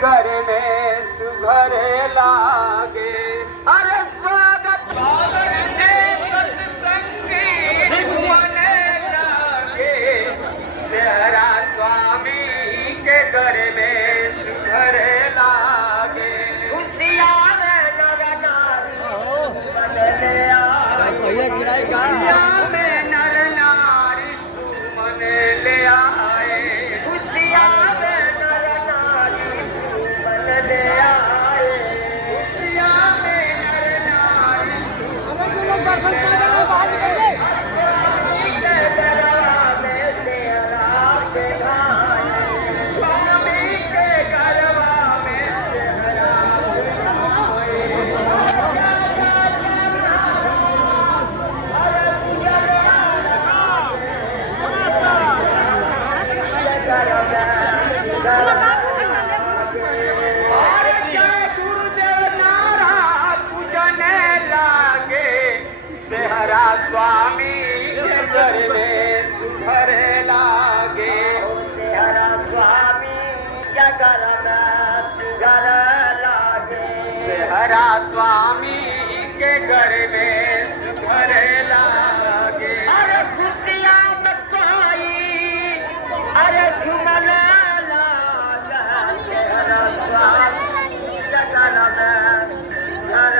घर में सुघर लागे। अरे स्वागत सत्संगी मने लागे, सेहरा स्वामी के घर में सुघर लागे। खुशियाँ में नर नारी बनने आए, खुशियाँ में नर नारी सुमन ले आए, खुशियाँ में नर नारी सुमन ले आए, खुशियाँ में नर नारी सुमन ले आए। सेहरा स्वामी के घर में सुघर लागे। सेहरा स्वामी के घर में सुघर लागे, सेहरा स्वामी के घर में सुघर लागे। अरे खुशियाँ में कोई अरे झूमन लागे, सेहरा स्वामी के घर में सुघर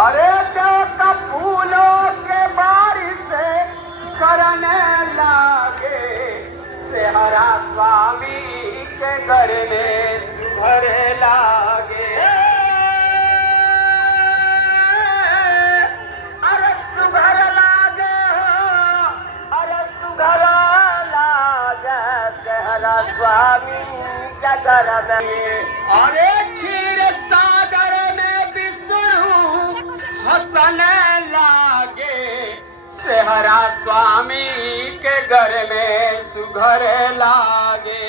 अरे देवता फूलों के बारिश से करने लागे, सेहरा स्वामी के घर में सुघर लागे। अरे सुघर लागे, अरे सुघर लागे, सेहरा स्वामी के घर में। अरे क्षीर सागर में हंसने लागे, सेहरा स्वामी के घर में सुघर लागे।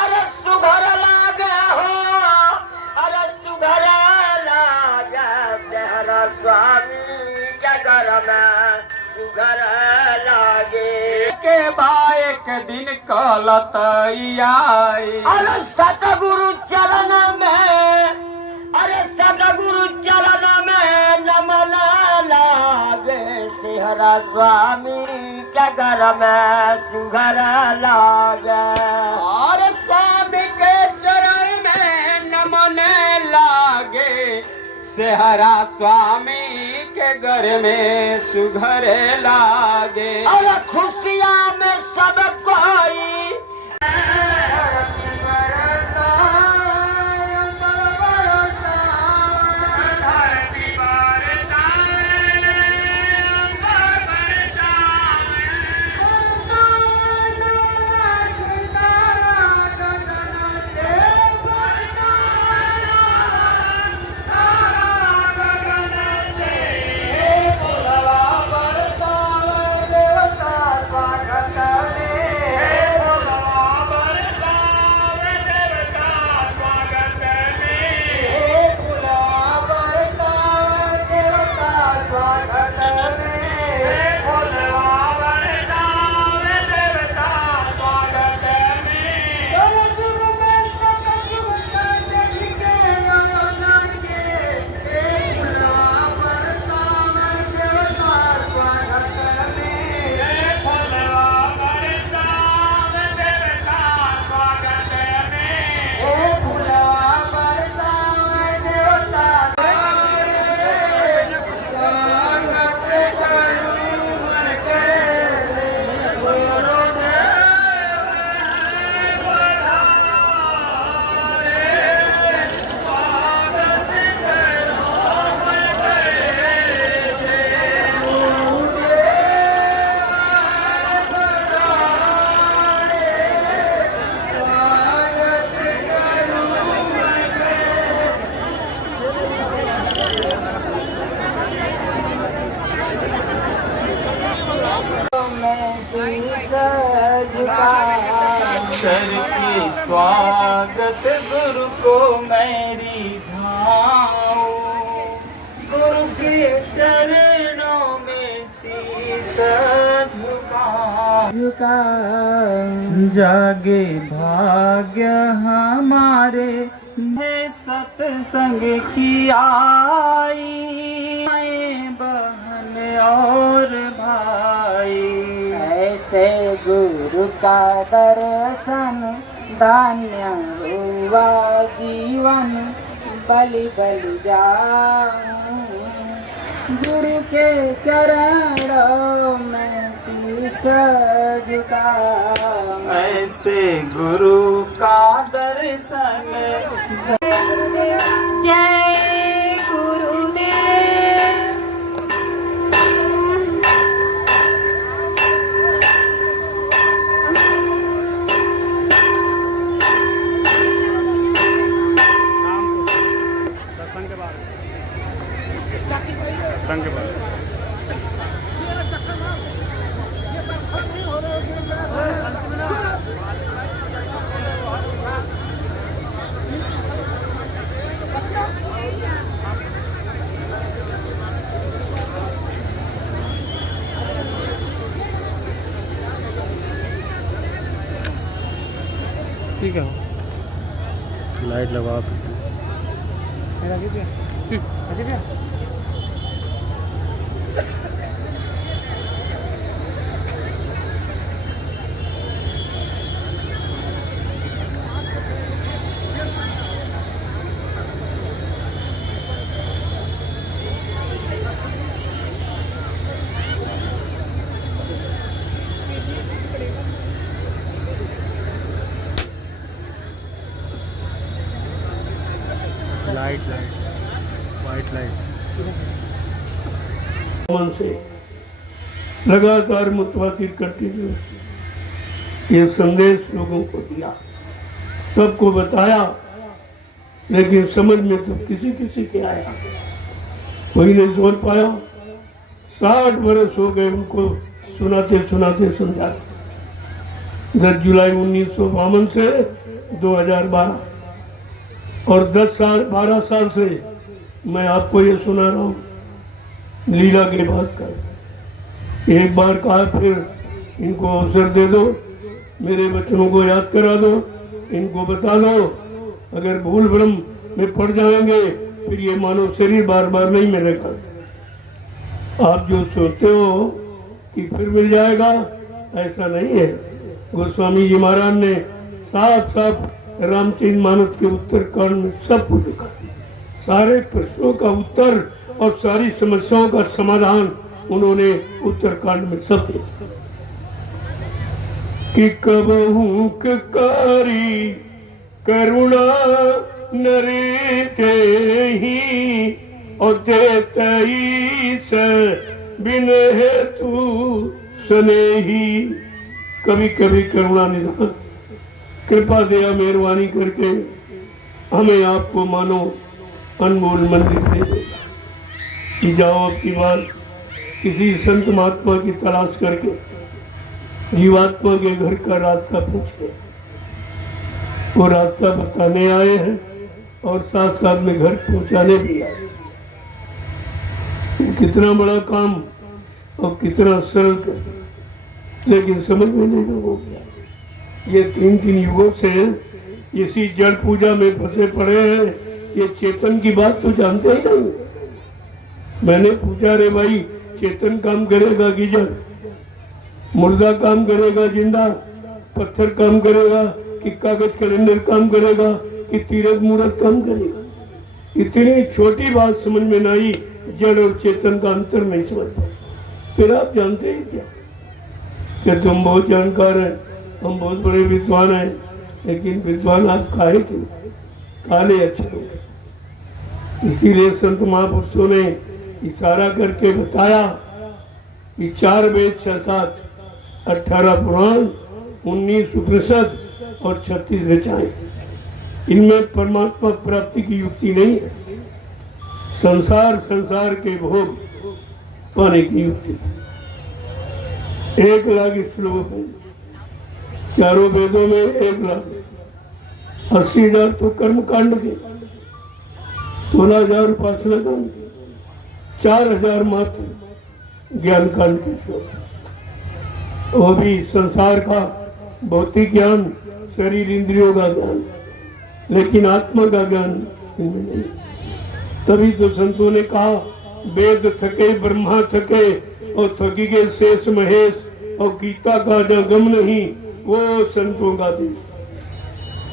अरे सुघर लागे हो, अरे सुघर लागे, सेहरा स्वामी के घर में सुघर लागे। के बाएक दिन कलत आई, अरे सतगुरु चरण में, अरे सतगुरु चरण में नमन लागे, सेहरा स्वामी के घर में सुघर लागे। और स्वामी के चरण में नमन लागे, सेहरा स्वामी के घर में सुघर लागे। अरे खुशियाँ में सब कोई करके स्वागत गुरु को मेरी झाऊं, गुरु के चरणों में शीश झुका जागे भाग्य हमारे है सत्संग की आई, बहन और भाई। ऐसे गुरु का दर्शन धन्य हुआ जीवन, बलि बलि जाऊं गुरु के चरणों में शीश झुकाऊं। ऐसे गुरु का दर्शन। जय गुरुदेव। संग के बाद ठीक है, लाइट लगा लाइट वाइट लाइट मन से लगातार मुतवातिर करते हुए ये संदेश लोगों को दिया, सबको बताया, लेकिन समझ में तो किसी किसी के आया, कोई नहीं जोड़ पाया। 60 बरस हो गए उनको सुनाते सुनाते समझाते। 10 जुलाई 1952 से 2012 और 12 साल से मैं आपको ये सुना रहा हूँ लीला के बात कर। एक बार कहा फिर इनको अवसर दे दो, मेरे बच्चों को याद करा दो, इनको बता दो, अगर भूल भ्रम में पड़ जाएंगे फिर ये मानव शरीर बार बार नहीं मिलेगा। आप जो सोचते हो कि फिर मिल जाएगा, ऐसा नहीं है। गोस्वामी जी महाराज ने साफ साफ रामचरित मानस के उत्तर कांड में सब कुछ लिखा, सारे प्रश्नों का उत्तर और सारी समस्याओं का समाधान उन्होंने उत्तर कांड में सब दिया। कि कबहू कारी करुणा नरे थे ही और देते से बिन हेतु सने ही। कभी कभी करुणा निधान कृपा दया मेहरबानी करके हमें आपको मानो अनमोल मंदिर दे देगा कि जाओ अब की बार किसी संत महात्मा की तलाश करके जीवात्मा के घर का रास्ता पूछे। वो रास्ता बताने आए हैं और साथ साथ में घर पहुंचाने भी आए। कितना बड़ा काम और कितना सरल कर, लेकिन समझ में नहीं हो गया। ये 3 युगों से इसी जड़ पूजा में फंसे पड़े हैं। ये चेतन की बात तो जानते ही नहीं। मैंने पूछा, रे भाई चेतन काम करेगा कि जड़, मुर्दा काम करेगा जिंदा, पत्थर काम करेगा कि कागज कैलेंडर काम करेगा कि तीरथ मूर्त काम करेगा। इतनी छोटी बात समझ में नहीं, जड़ और चेतन का अंतर नहीं समझ पाए। फिर आप जानते हैं क्या कि तुम बहुत जानकार हैं, हम बहुत बड़े विद्वान हैं, लेकिन विद्वान आप काहे क्यों? काले अच्छे लोग। इसीलिए संत महापुरुषों ने इशारा करके बताया कि 4 वेद 6 7 18 पुराण 19 उपनिषद और 36 ऋचाएं, इनमें परमात्मा प्राप्ति की युक्ति नहीं है। संसार के भोग पाने की युक्ति। 1 लाख श्लोक है, चारों वेदों में 1,80,000 तो कर्म कांड के, 16,000 उपासना कांड के, 4,000 मात्र ज्ञान कांड के श्लोक। वो भी संसार का भौतिक ज्ञान, शरीर इंद्रियों का ज्ञान, लेकिन आत्मा का ज्ञान इनमें नहीं। तभी तो संतों ने कहा वेद थके ब्रह्मा थके और थकी गए शेष महेश, और गीता का जो गम नहीं वो संतों का देश।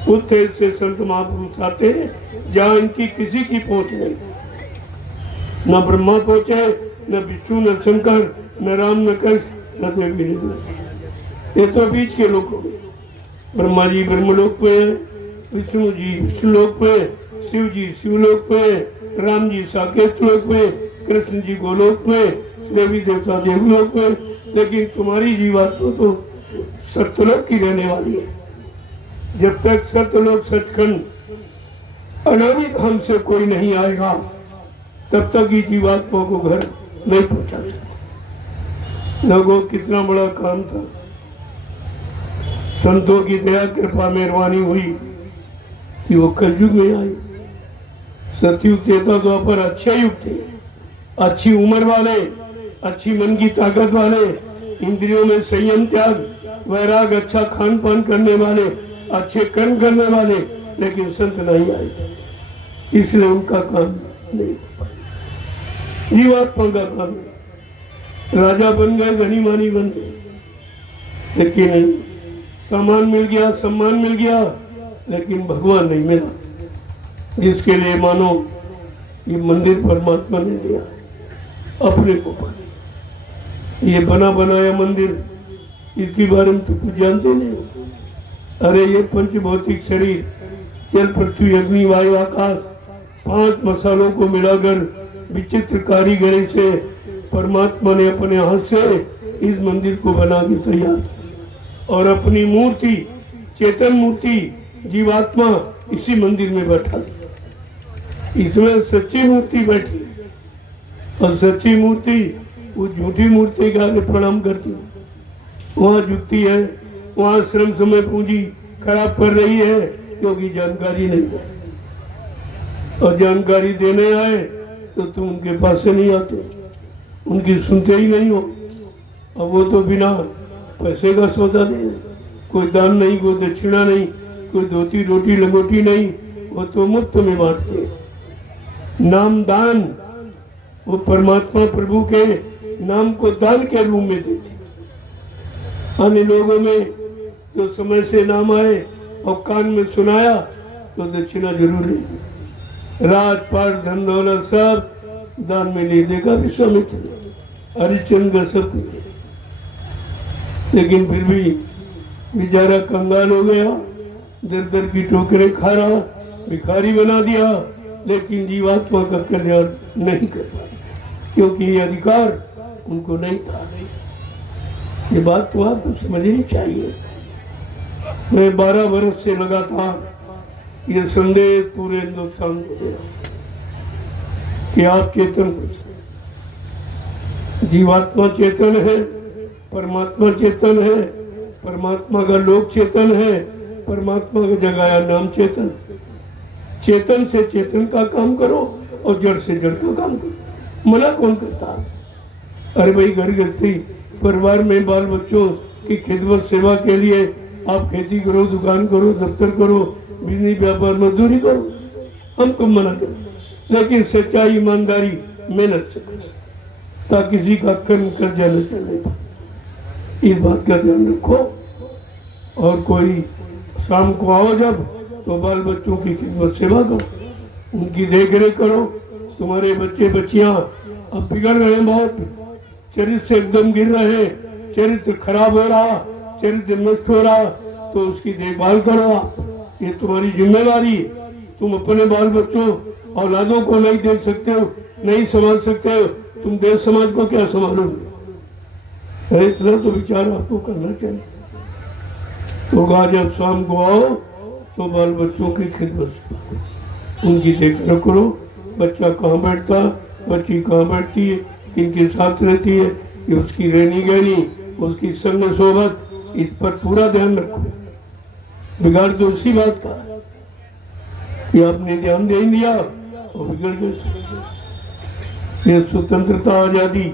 उत्थे से संत महापुरुष आते हैं जहाँ इनकी किसी की पहुंच नहीं, न ब्रह्मा पहुंचे, न विष्णु, न शंकर, न राम, न कृष्ण, न देवी, न दुर्गा। ये तो बीच के लोग हो गए। ब्रह्मा जी ब्रह्मलोक पे है, विष्णु जी विष्णुलोक पे, शिव जी शिवलोक पे, राम जी साकेत लोक पे, कृष्ण जी गोलोक में, देवी देवता देवलोक में, लेकिन तुम्हारी जीवात्मा तो सत्यलोक की रहने वाली है। जब तक सत्यलोक सचखंड अनादि धाम से कोई नहीं आएगा तब तक ये जीवात्मा को घर नहीं पहुंचा सकता। लोगों कितना बड़ा काम था, संतों की दया कृपा मेहरबानी हुई कि वो कलयुग में आई। सतयुग देता द्वापर अच्छे युग थे, अच्छी उम्र वाले, अच्छी मन की ताकत वाले, इंद्रियों में संयम त्याग वैराग, अच्छा खान पान करने वाले, अच्छे कर्म करने वाले, लेकिन संत नहीं आए थे, इसलिए उनका काम नहीं। जीवात्मा का काम नहीं। राजा बन गए, धनी मानी बन गए, लेकिन सामान मिल गया, सम्मान मिल गया, लेकिन भगवान नहीं मिला, जिसके लिए मानो ये मंदिर परमात्मा ने दिया अपने को पाने। ये बना बनाया मंदिर, इसके बारे में तो कुछ जानते नहीं हो। अरे ये पंच भौतिक शरीर, जल पृथ्वी अग्नि वायु आकाश, 5 मसालों को मिलाकर विचित्र कारीगरी से परमात्मा ने अपने हाथ से इस मंदिर को बना के तैयार किया और अपनी मूर्ति, चेतन मूर्ति, जीवात्मा इसी मंदिर में बैठा दिया। इसमें सच्ची मूर्ति बैठी और सच्ची मूर्ति वो झूठी मूर्ति का आगे प्रणाम करती है, वहाँ झुकती है, वहाँ श्रम समय पूंजी खराब कर रही है क्योंकि जानकारी नहीं है। और जानकारी देने आए तो तुम उनके पास से नहीं आते, उनकी सुनते ही नहीं हो। और वो तो बिना पैसे का सौदा दे, कोई दान नहीं, कोई दक्षिणा नहीं, कोई धोती रोटी लंगोटी नहीं, वो तो मुफ्त में बांटते। नाम दान, वो परमात्मा प्रभु के नाम को दान के रूप में देते। अन्य लोगों में जो समय से नाम आए और कान में सुनाया तो दक्षिणा जरूर ले। राजपाट धन दौलत सब दान में ले देगा विश्वामित्र, हरिश्चंद्र सब कुछ, लेकिन फिर भी बेचारा कंगाल हो गया, दर दर की ठोकरें खा रहा, भिखारी बना दिया, लेकिन जीवात्मा का कल्याण नहीं कर पाया क्योंकि ये अधिकार उनको नहीं था। ये बात तो आपको समझनी चाहिए। मैं 12 वर्ष से लगातार ये संदेश पूरे हिंदुस्तान को दे रहा हूं कि आप चेतन हो, जीवात्मा चेतन है, परमात्मा चेतन है, परमात्मा का लोक चेतन है, परमात्मा का जगाया नाम चेतन। चेतन से चेतन का काम करो और जड़ से जड़ का काम करो। मना कौन करता? अरे भाई घर गृहस्थी परिवार में बाल बच्चों की खिदमत सेवा के लिए आप खेती करो, दुकान करो, दफ्तर करो, बिजली व्यापार मजदूरी करो, हम कब मना करें, लेकिन सच्चाई ईमानदारी मेहनत से करो ताकि किसी का कर्म कर जाने चले। इस बात का ध्यान रखो। और कोई शाम को आओ जब तो बाल बच्चों की खिदमत सेवा करो, उनकी देख रेख करो। तुम्हारे बच्चे बच्चियां अब बिगड़ रहे हैं, बहुत चरित्र से एकदम गिर रहे हैं, चरित्र खराब हो रहा, चरित्र नष्ट हो रहा, तो उसकी देखभाल करो आप, ये तुम्हारी जिम्मेदारी। तुम अपने बाल बच्चों औलादों को नहीं देख सकते हो, नहीं संभाल सकते हो, तुम देश समाज को क्या संभालोगे? अरे इतना तो विचार आपको करना चाहिए। तो जब शाम को आओ तो बाल बच्चों की खिदमत उनकी देखरेख करो। बच्चा कहाँ बैठता, बच्ची कहाँ बैठती है, किनके साथ रहती है, ये उसकी रहनी गहनी, उसकी संग सोबत, इस पर पूरा ध्यान रखो। बिगाड़ तो उसी बात का कि आपने ध्यान दे ही दिया और बिगड़ गए। ये स्वतंत्रता आजादी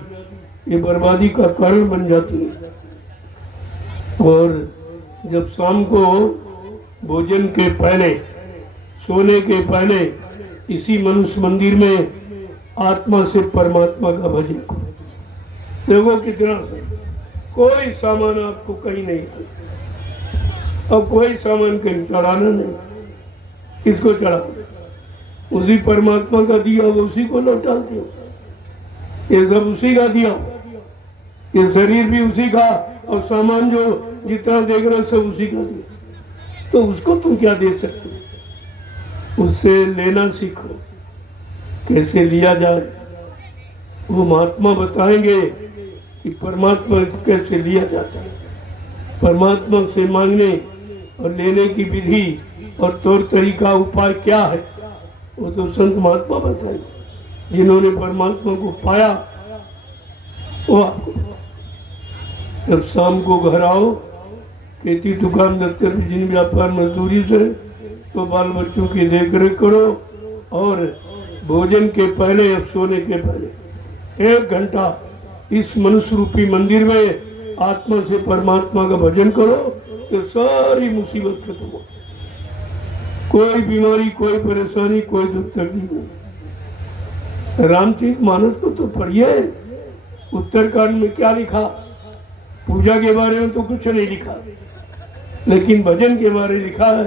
ये बर्बादी का कारण बन जाती है। और जब शाम को भोजन के पहले, सोने के पहले इसी मनुष्य मंदिर में आत्मा से परमात्मा का भजन करो। देखो कितना सा, कोई सामान आपको कहीं नहीं और कोई सामान कहीं चढ़ाना नहीं। किसको चढ़ाना? उसी परमात्मा का दिया वो उसी को लौटाते हो। ये सब उसी का दिया, ये शरीर भी उसी का और सामान जो जितना देख रहे हो सब उसी का दिया। तो उसको तुम क्या दे सकते हो? उससे लेना सीखो, कैसे लिया जाए वो महात्मा बताएंगे कि परमात्मा कैसे लिया जाता है। परमात्मा से मांगने और लेने की विधि और तौर तरीका उपाय क्या है वो तो संत महात्मा बताएंगे। जिन्होंने परमात्मा को पाया वो आपको। जब शाम को घर आओ, खेती दुकान दफ्तर जिन व्यापार मजदूरी से, तो बाल बच्चों की देख रेख करो और भोजन के पहले और सोने के पहले 1 घंटा इस मनुष्य रूपी मंदिर में आत्मा से परमात्मा का भजन करो तो सारी मुसीबत खत्म हो। कोई बीमारी, कोई परेशानी, कोई दुख तकलीफ नहीं। रामचरित मानस को तो पढ़िए। उत्तरकांड में क्या लिखा? पूजा के बारे में तो कुछ नहीं लिखा, लेकिन भजन के बारे में लिखा है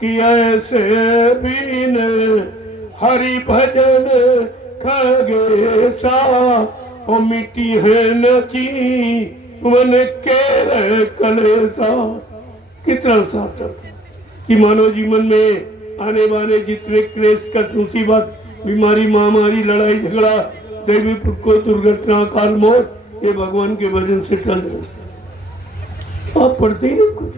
कि ऐसे बिन हरि भजन खगेसा ओ मिट्टी है नची मन के कलेसा। कितना सार्थक कि मानव जीवन में आने वाले जितने क्लेश का मुसीबत, बीमारी, महामारी, लड़ाई झगड़ा, दैवी को दुर्घटना, अकाल मौत, ये भगवान के भजन से टल जाए। आप पढ़ते ही नहीं कुछ,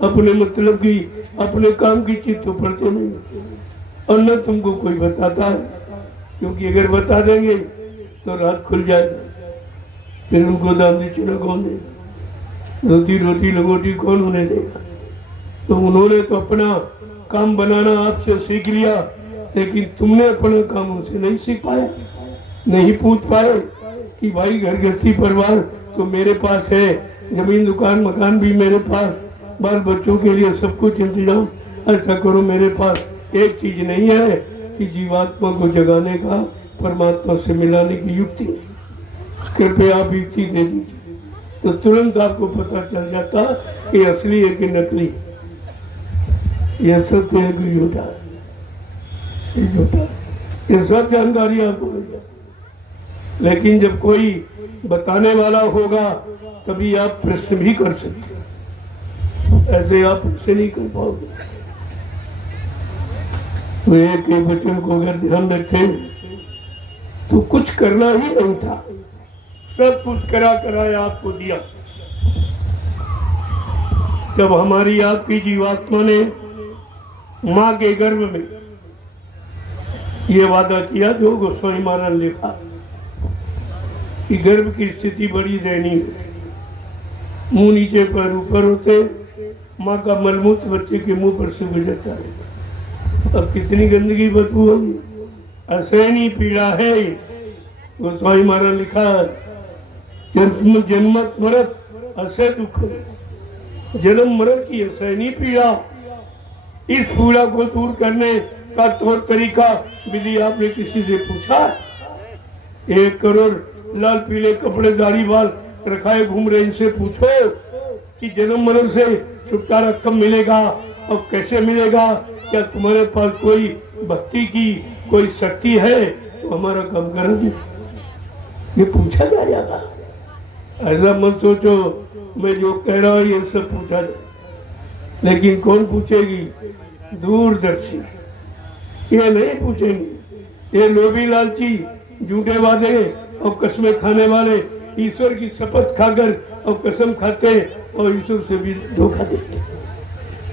अपने मतलब की, अपने काम की चीज तो पढ़ते नहीं और न तुमको कोई बताता है, क्योंकि अगर बता देंगे तो रात खुल जाएगा। फिर उनको दाम दक्षिणा कौन देगा? रोटी रोटी लगोटी कौन उन्हें देगा? तो उन्होंने तो अपना काम बनाना आपसे सीख लिया, लेकिन तुमने अपना काम उनसे नहीं सीख पाया, नहीं पूछ पाए कि भाई घर गृहस्थी परिवार तो मेरे पास है, जमीन दुकान मकान भी मेरे पास, बाल बच्चों के लिए सब कुछ इंतजाम, ऐसा करो। मेरे पास एक चीज नहीं है कि जीवात्मा को जगाने का, परमात्मा से मिलाने की युक्ति नहीं। कृपया आप युक्ति दे दीजिए तो तुरंत आपको पता चल जाता कि असली है कि नकली, यह सत्य है कि झूठा है, ये सब जानकारी आपको मिल जाती। लेकिन जब कोई बताने वाला होगा तभी आप प्रश्न भी कर सकते हैं, ऐसे आप उससे नहीं कर पाओगे। तो एक वचन को अगर ध्यान रखें तो कुछ करना ही नहीं था, सब कुछ करा कराया आपको दिया। जब हमारी आपकी जीवात्मा ने माँ के गर्भ में ये वादा किया, जो गोस्वामी महाराज ने लिखा कि गर्भ की स्थिति बड़ी दयनीय होती, मुंह नीचे पर ऊपर होते, माँ का मलमूत्र बच्चे के मुंह पर से गुजरता है। अब कितनी गंदगी बदबू होगी, असहनीय पीड़ा है। गोस्वामी महाराज लिखा, जन्मत मरत असह दुख, जन्म मरण की असहनीय पीड़ा, इस पीड़ा को दूर करने का तौर तरीका विधि आपने किसी से पूछा? 1 करोड़ लाल पीले कपड़े दाढ़ी बाल रखाए घूम रहे, इनसे पूछो कि जन्म मरण से छुटकारा कब मिलेगा और कैसे मिलेगा? क्या तुम्हारे पास कोई भक्ति की कोई शक्ति है तो हमारा काम कर दीजिए, ये पूछा जाएगा। ऐसा मत सोचो मैं जो कह रहा हूँ ये सब पूछा जाए, लेकिन कौन पूछेगी? दूरदर्शी ये नहीं पूछेंगे। ये लोभी लालची झूठे वादे और कसमें खाने वाले ईश्वर की शपथ खाकर और कसम खाते और ईश्वर से भी धोखा देते,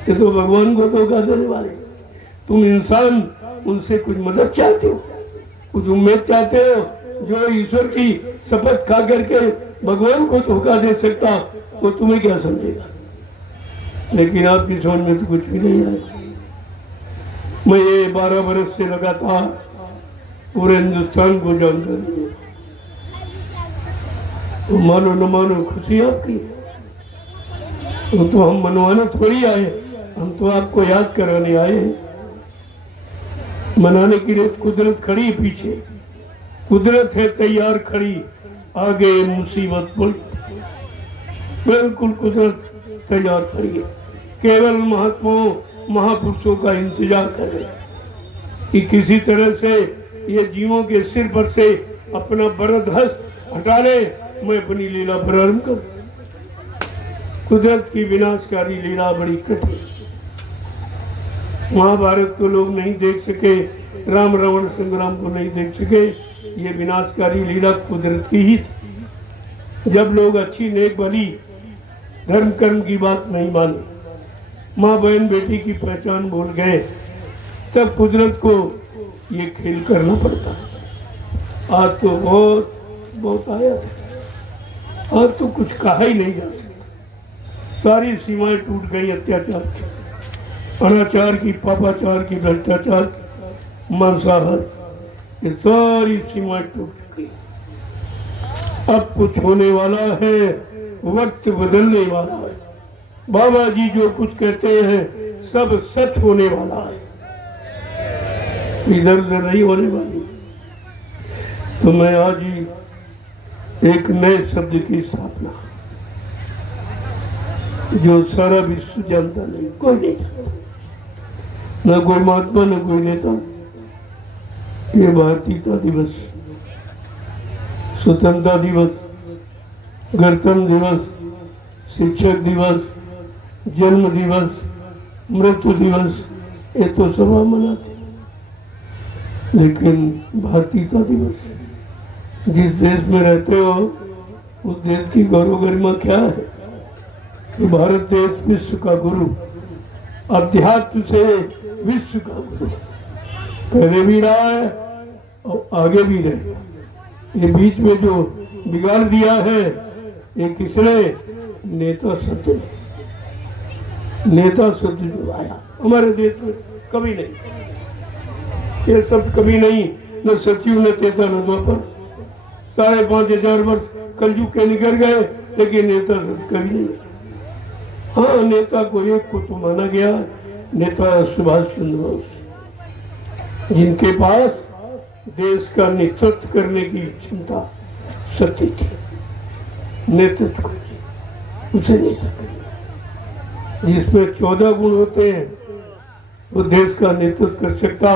ये तो भगवान को धोखा देने वाले। तुम इंसान उनसे कुछ मदद चाहते हो, कुछ उम्मीद चाहते हो, जो ईश्वर की शपथ खा करके भगवान को धोखा दे सकता तो तुम्हें क्या समझेगा। लेकिन आपकी समझ में तो कुछ भी नहीं आया। मैं ये 12 बरस से लगातार पूरे हिंदुस्तान को जानकारी दे, तो मानो न मानो खुशी आपकी। तो हम मनवाना थोड़ी आए, हम तो आपको याद कराने आए हैं। मनाने के लिए कुदरत खड़ी है पीछे, कुदरत है तैयार खड़ी, आगे मुसीबत बोली। बिल्कुल कुदरत तैयार खड़ी है, केवल महात्माओं महापुरुषों का इंतजार कर रहे हैं कि किसी तरह से ये जीवों के सिर पर से अपना बरदहस्त हटा ले, मैं अपनी लीला प्रारंभ करूं। कुदरत की विनाशकारी लीला बड़ी कठिन। महाभारत को लोग नहीं देख सके, राम रावण संग्राम को नहीं देख सके, ये विनाशकारी लीला कुदरत की ही थी। जब लोग अच्छी नेक भली धर्म कर्म की बात नहीं माने, माँ बहन बेटी की पहचान भूल गए, तब कुदरत को ये खेल करना पड़ता है। आज तो बहुत आया था, आज तो कुछ कहा ही नहीं जा सकता। सारी सीमाएं टूट गई अत्याचार की, अनाचार की, पापाचार की, भ्रष्टाचार की, मांसाहार, ये सारी सीमाएं टूट चुकी। अब कुछ होने वाला है, वक्त बदलने वाला है। बाबा जी जो कुछ कहते हैं सब सच होने वाला है, इधर उधर नहीं होने वाली। तो मैं आज ही एक नए शब्द की स्थापना, जो सारा विश्व जानता नहीं, कोई नहीं जानता, न कोई महात्मा न कोई नेता। ये भारतीयता दिवस, स्वतंत्रता दिवस, गणतंत्र दिवस, शिक्षक दिवस, जन्म दिवस, मृत्यु दिवस, ये तो सब मनाते। लेकिन भारतीयता दिवस, जिस देश में रहते हो उस देश की गौरव गरिमा क्या है कि भारत देश विश्व का गुरु, अध्यात्म से विश्व का गुरु पहले भी रहा है और आगे भी रहेगा। ये बीच में जो बिगाड़ दिया है ये किसने? नेता सत्य, नेता सत्य जो आया हमारे देश में कभी नहीं, ये शब्द कभी नहीं, न सचिव न तेता न द्वापर। 5,500 वर्ष कलयुग के निकल गए, लेकिन नेता शब्द कभी नहीं। हाँ, नेता को एक को तो माना गया, नेता सुभाष चंद्र बोस, जिनके पास देश का नेतृत्व करने की क्षमता शक्ति थी, नेतृत्व उसे नेता, जिसमें 14 गुण होते हैं वो देश का नेतृत्व कर सकता,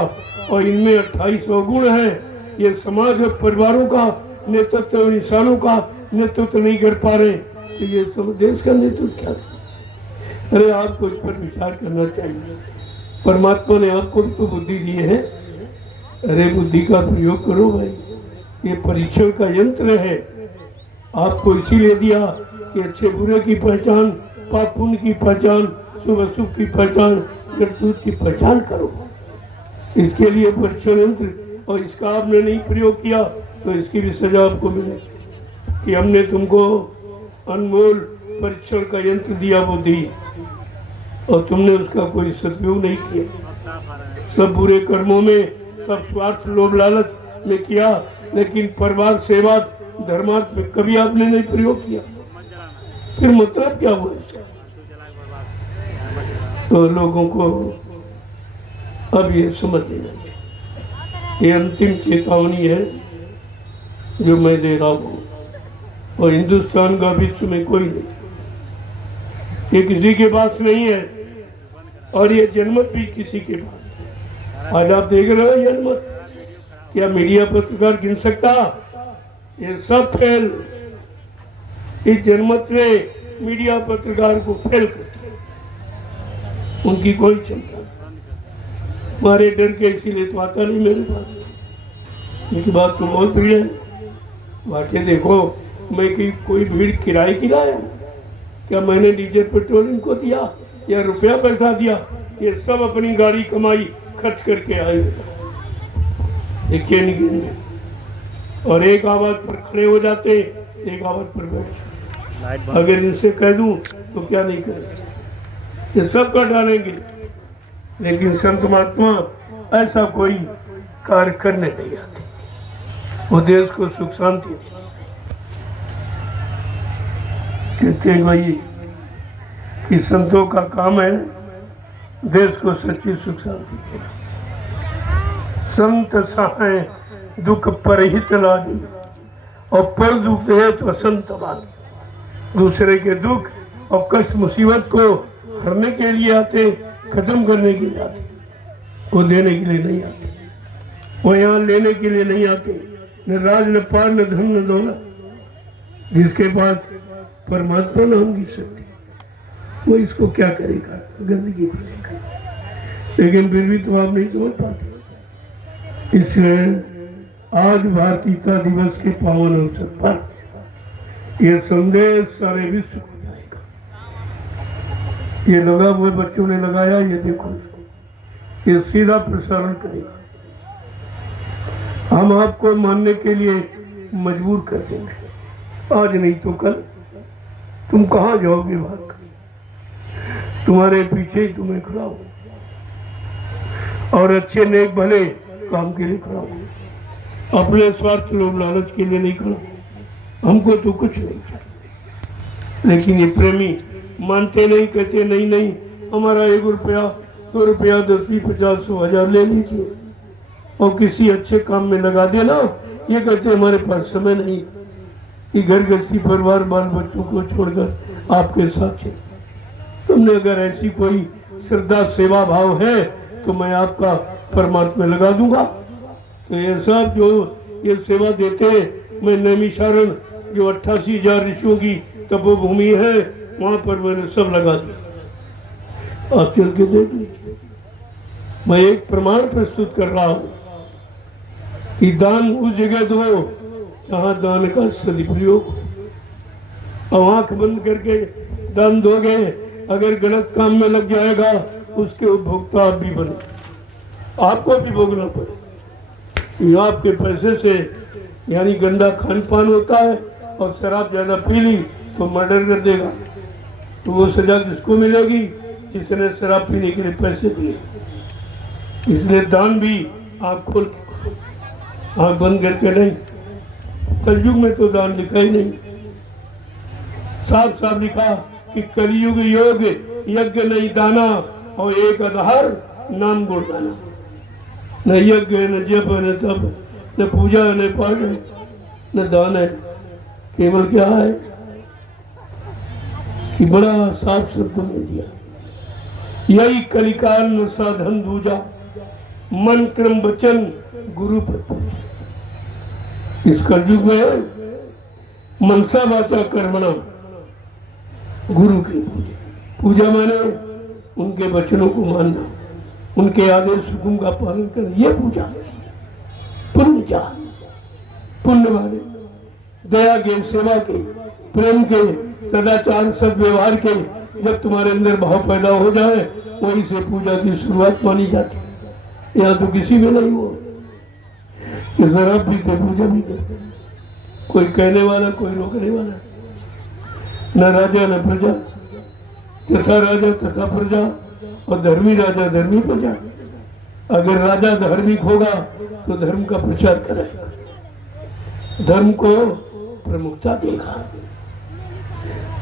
और इनमें 2800 गुण हैं। ये समाज और परिवारों का नेतृत्व और इंसानों का नेतृत्व नहीं कर पा रहे, तो ये सब देश का नेतृत्व क्या है? अरे आपको इस पर विचार करना चाहिए। परमात्मा ने आपको तो बुद्धि दी है, अरे बुद्धि का प्रयोग करो भाई। ये परीक्षण का यंत्र है, आपको इसीलिए दिया कि अच्छे बुरे की पहचान, पाप पुण्य की पहचान, शुभ अशुभ की पहचान, करतूत की पहचान करो। इसके लिए परीक्षण यंत्र, और इसका आपने नहीं प्रयोग किया तो इसकी भी सजा आपको मिलेगी कि हमने तुमको अनमोल परीक्षण का यंत्र दिया बुद्धि, और तुमने उसका कोई सदुपयोग नहीं किया। सब बुरे कर्मों में, सब स्वार्थ लोभ लालच में किया, लेकिन परिवार सेवा धर्मार्थ में कभी आपने नहीं प्रयोग किया। फिर मतलब क्या हुआ इसका? तो लोगों को अब ये समझ लेना चाहिए। ये अंतिम चेतावनी है जो मैं दे रहा हूँ, और हिंदुस्तान का विश्व में कोई नहीं, ये किसी के पास नहीं है, और ये जनमत भी किसी के पास। आज आप देख रहे हो जनमत, क्या मीडिया पत्रकार गिन सकता? ये सब फेल, इस जनमत ने मीडिया पत्रकार को फेल कर दिया, उनकी कोई क्षमता नहीं। मारे डर के इसीलिए तो आता नहीं मेरे पास। इनकी बात तो बहुत भीड़ है, वाकई देखो, मैं कि कोई भीड़ किराए की लाया, क्या मैंने डीजल पेट्रोल इनको दिया या रुपया पैसा दिया? ये सब अपनी गाड़ी कमाई खर्च करके आए, एक नहीं, और एक आवाज पर खड़े हो जाते एक आवत पर बैठ। लाइट बंद। अगर इनसे कह दूं तो क्या नहीं करेंगे, ये सब कर डालेंगे। लेकिन संत महात्मा ऐसा कोई कार्य करने नहीं आते, वो देश को सुख शांति दे। कहते हैं भाई कि संतों का काम है देश को सच्ची सुख शांति देना। संत सहाय दुख परहित लादी, और पर दुख है तो संत बानी। दूसरे के दुख और कष्ट मुसीबत को हरने के लिए आते, खत्म करने के लिए आते, वो देने के लिए नहीं आते, वो यहाँ लेने के लिए नहीं आते। न राज न पार न धन न दौलत, जिसके पास परमात्मा न होगी शक्ति, वो इसको क्या करेगा, गंदगी करेगा। लेकिन फिर भी तो आप नहीं समझ पाते। इसलिए आज भारतीयता दिवस के पावन अवसर पर यह संदेश सारे विश्व को जाएगा। ये लगा हुए बच्चों ने लगाया, ये देखो, ये सीधा प्रसारण करेगा। हम आपको मानने के लिए मजबूर कर देंगे, आज नहीं तो कल। तुम कहाँ जाओगे भाग, तुम्हारे पीछे ही तुम्हें खड़ा हो, और अच्छे नेक भले काम के लिए खड़ा हो, अपने स्वार्थ लोभ लालच के लिए नहीं खड़ा। हमको तो कुछ नहीं चाहिए। लेकिन ये प्रेमी मानते नहीं, कहते नहीं नहीं, हमारा 1 रुपया 2 रुपया 10 20 50 100 1000 ले लीजिए और किसी अच्छे काम में लगा देना। ये कहते हमारे पास समय नहीं कि घर गृहस्थी परिवार बाल बच्चों को छोड़कर आपके साथ चले। तुमने अगर ऐसी कोई श्रद्धा सेवा भाव है तो मैं आपका परमात्मा लगा दूंगा। तो ये सब जो ये सेवा देते हैं, मैं नैमिषारण जो 88,000 ऋषियों की तपोभूमि है, वहां पर मैंने सब लगा दिया। आप चल के देख लीजिए। मैं एक प्रमाण प्रस्तुत कर रहा हूं कि दान उस जगह दो जहां दान का सदुपयोग हो। अब आंख बंद करके दान दोगे, अगर गलत काम में लग जाएगा उसके उपभोक्ता आप भी बने, आपको भी भोगना पड़े। ये आपके पैसे से यानी गंदा खान पान होता है, और शराब ज्यादा पी ली तो मर्डर कर देगा, तो वो सजा किसको मिलेगी, जिसने शराब पीने के लिए पैसे दिए। इसलिए दान भी आँख खोल के, आँख बंद करके नहीं। कलयुग में तो दान लिखा ही नहीं, साफ साफ लिखा कि कलयुग योग यज्ञ नहीं दाना, और एक आधार नाम गुणगाना। न यज्ञ है, न जप है, न तप, न पूजा है, न पाठ है, न दान है, केवल क्या है कि बड़ा साफ शब्द में दिया, यही कलिकाल न साधन दूजा, मन क्रम वचन गुरु पर। इस कलयुग में मनसा वाचा कर्मणा, गुरु की पूजा। पूजा माने उनके वचनों को मानना, उनके आदेश हुक्म का पालन करना, ये पूजा। पुण्य पुण्य माने दया के, सेवा के, प्रेम के, सदाचार सद्व्यवहार के जब तुम्हारे अंदर भाव पैदा हो जाए, वहीं से पूजा की शुरुआत मानी जाती। यहाँ तो किसी में नहीं हुआ कि शराब भी के पूजा भी करते, कोई कहने वाला कोई रोकने वाला, न राजा न प्रजा, तथा राजा तथा प्रजा, और धर्मी राजा धर्मी प्रजा। अगर राजा धार्मिक होगा तो धर्म का प्रचार करेगा, धर्म को प्रमुखता देगा।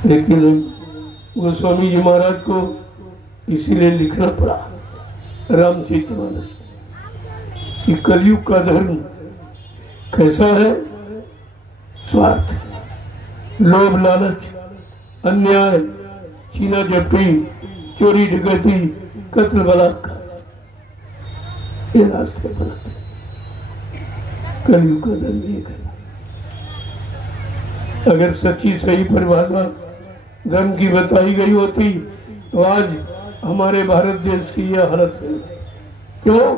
लेकिन गोस्वामी जी महाराज को इसीलिए लिखना पड़ा रामचरितमानस कि कलयुग का धर्म कैसा है, स्वार्थ, लोभ लालच, अन्याय, छीना झपटी, चोरी डकैती, कत्ल बलात्कार, ये रास्ते बनाते। कलयुग का धर्म एक है। अगर सच्ची सही परिभाषा धर्म की बताई गई होती तो आज हमारे भारत देश की यह हालत है। क्यों?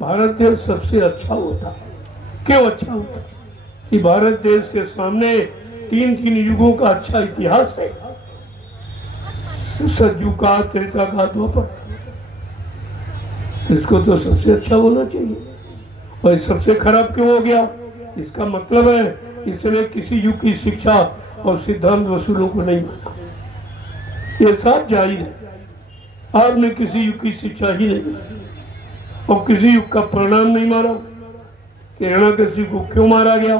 भारत देश सबसे अच्छा होता। क्यों अच्छा होता? कि भारत देश के सामने 3 युगों का अच्छा इतिहास है, सतयुग का, त्रेता का, द्वापर। इसको तो सबसे अच्छा होना चाहिए, और सबसे खराब क्यों हो गया? इसका मतलब है इसने किसी युग की शिक्षा और सिद्धांत वसूलों को नहीं माना। ये साफ जाहिर है, आपने किसी युग की शिक्षा ही नहीं मानी और किसी युग का परिणाम नहीं मारा कि हिरण्यकशिपु को क्यों मारा गया,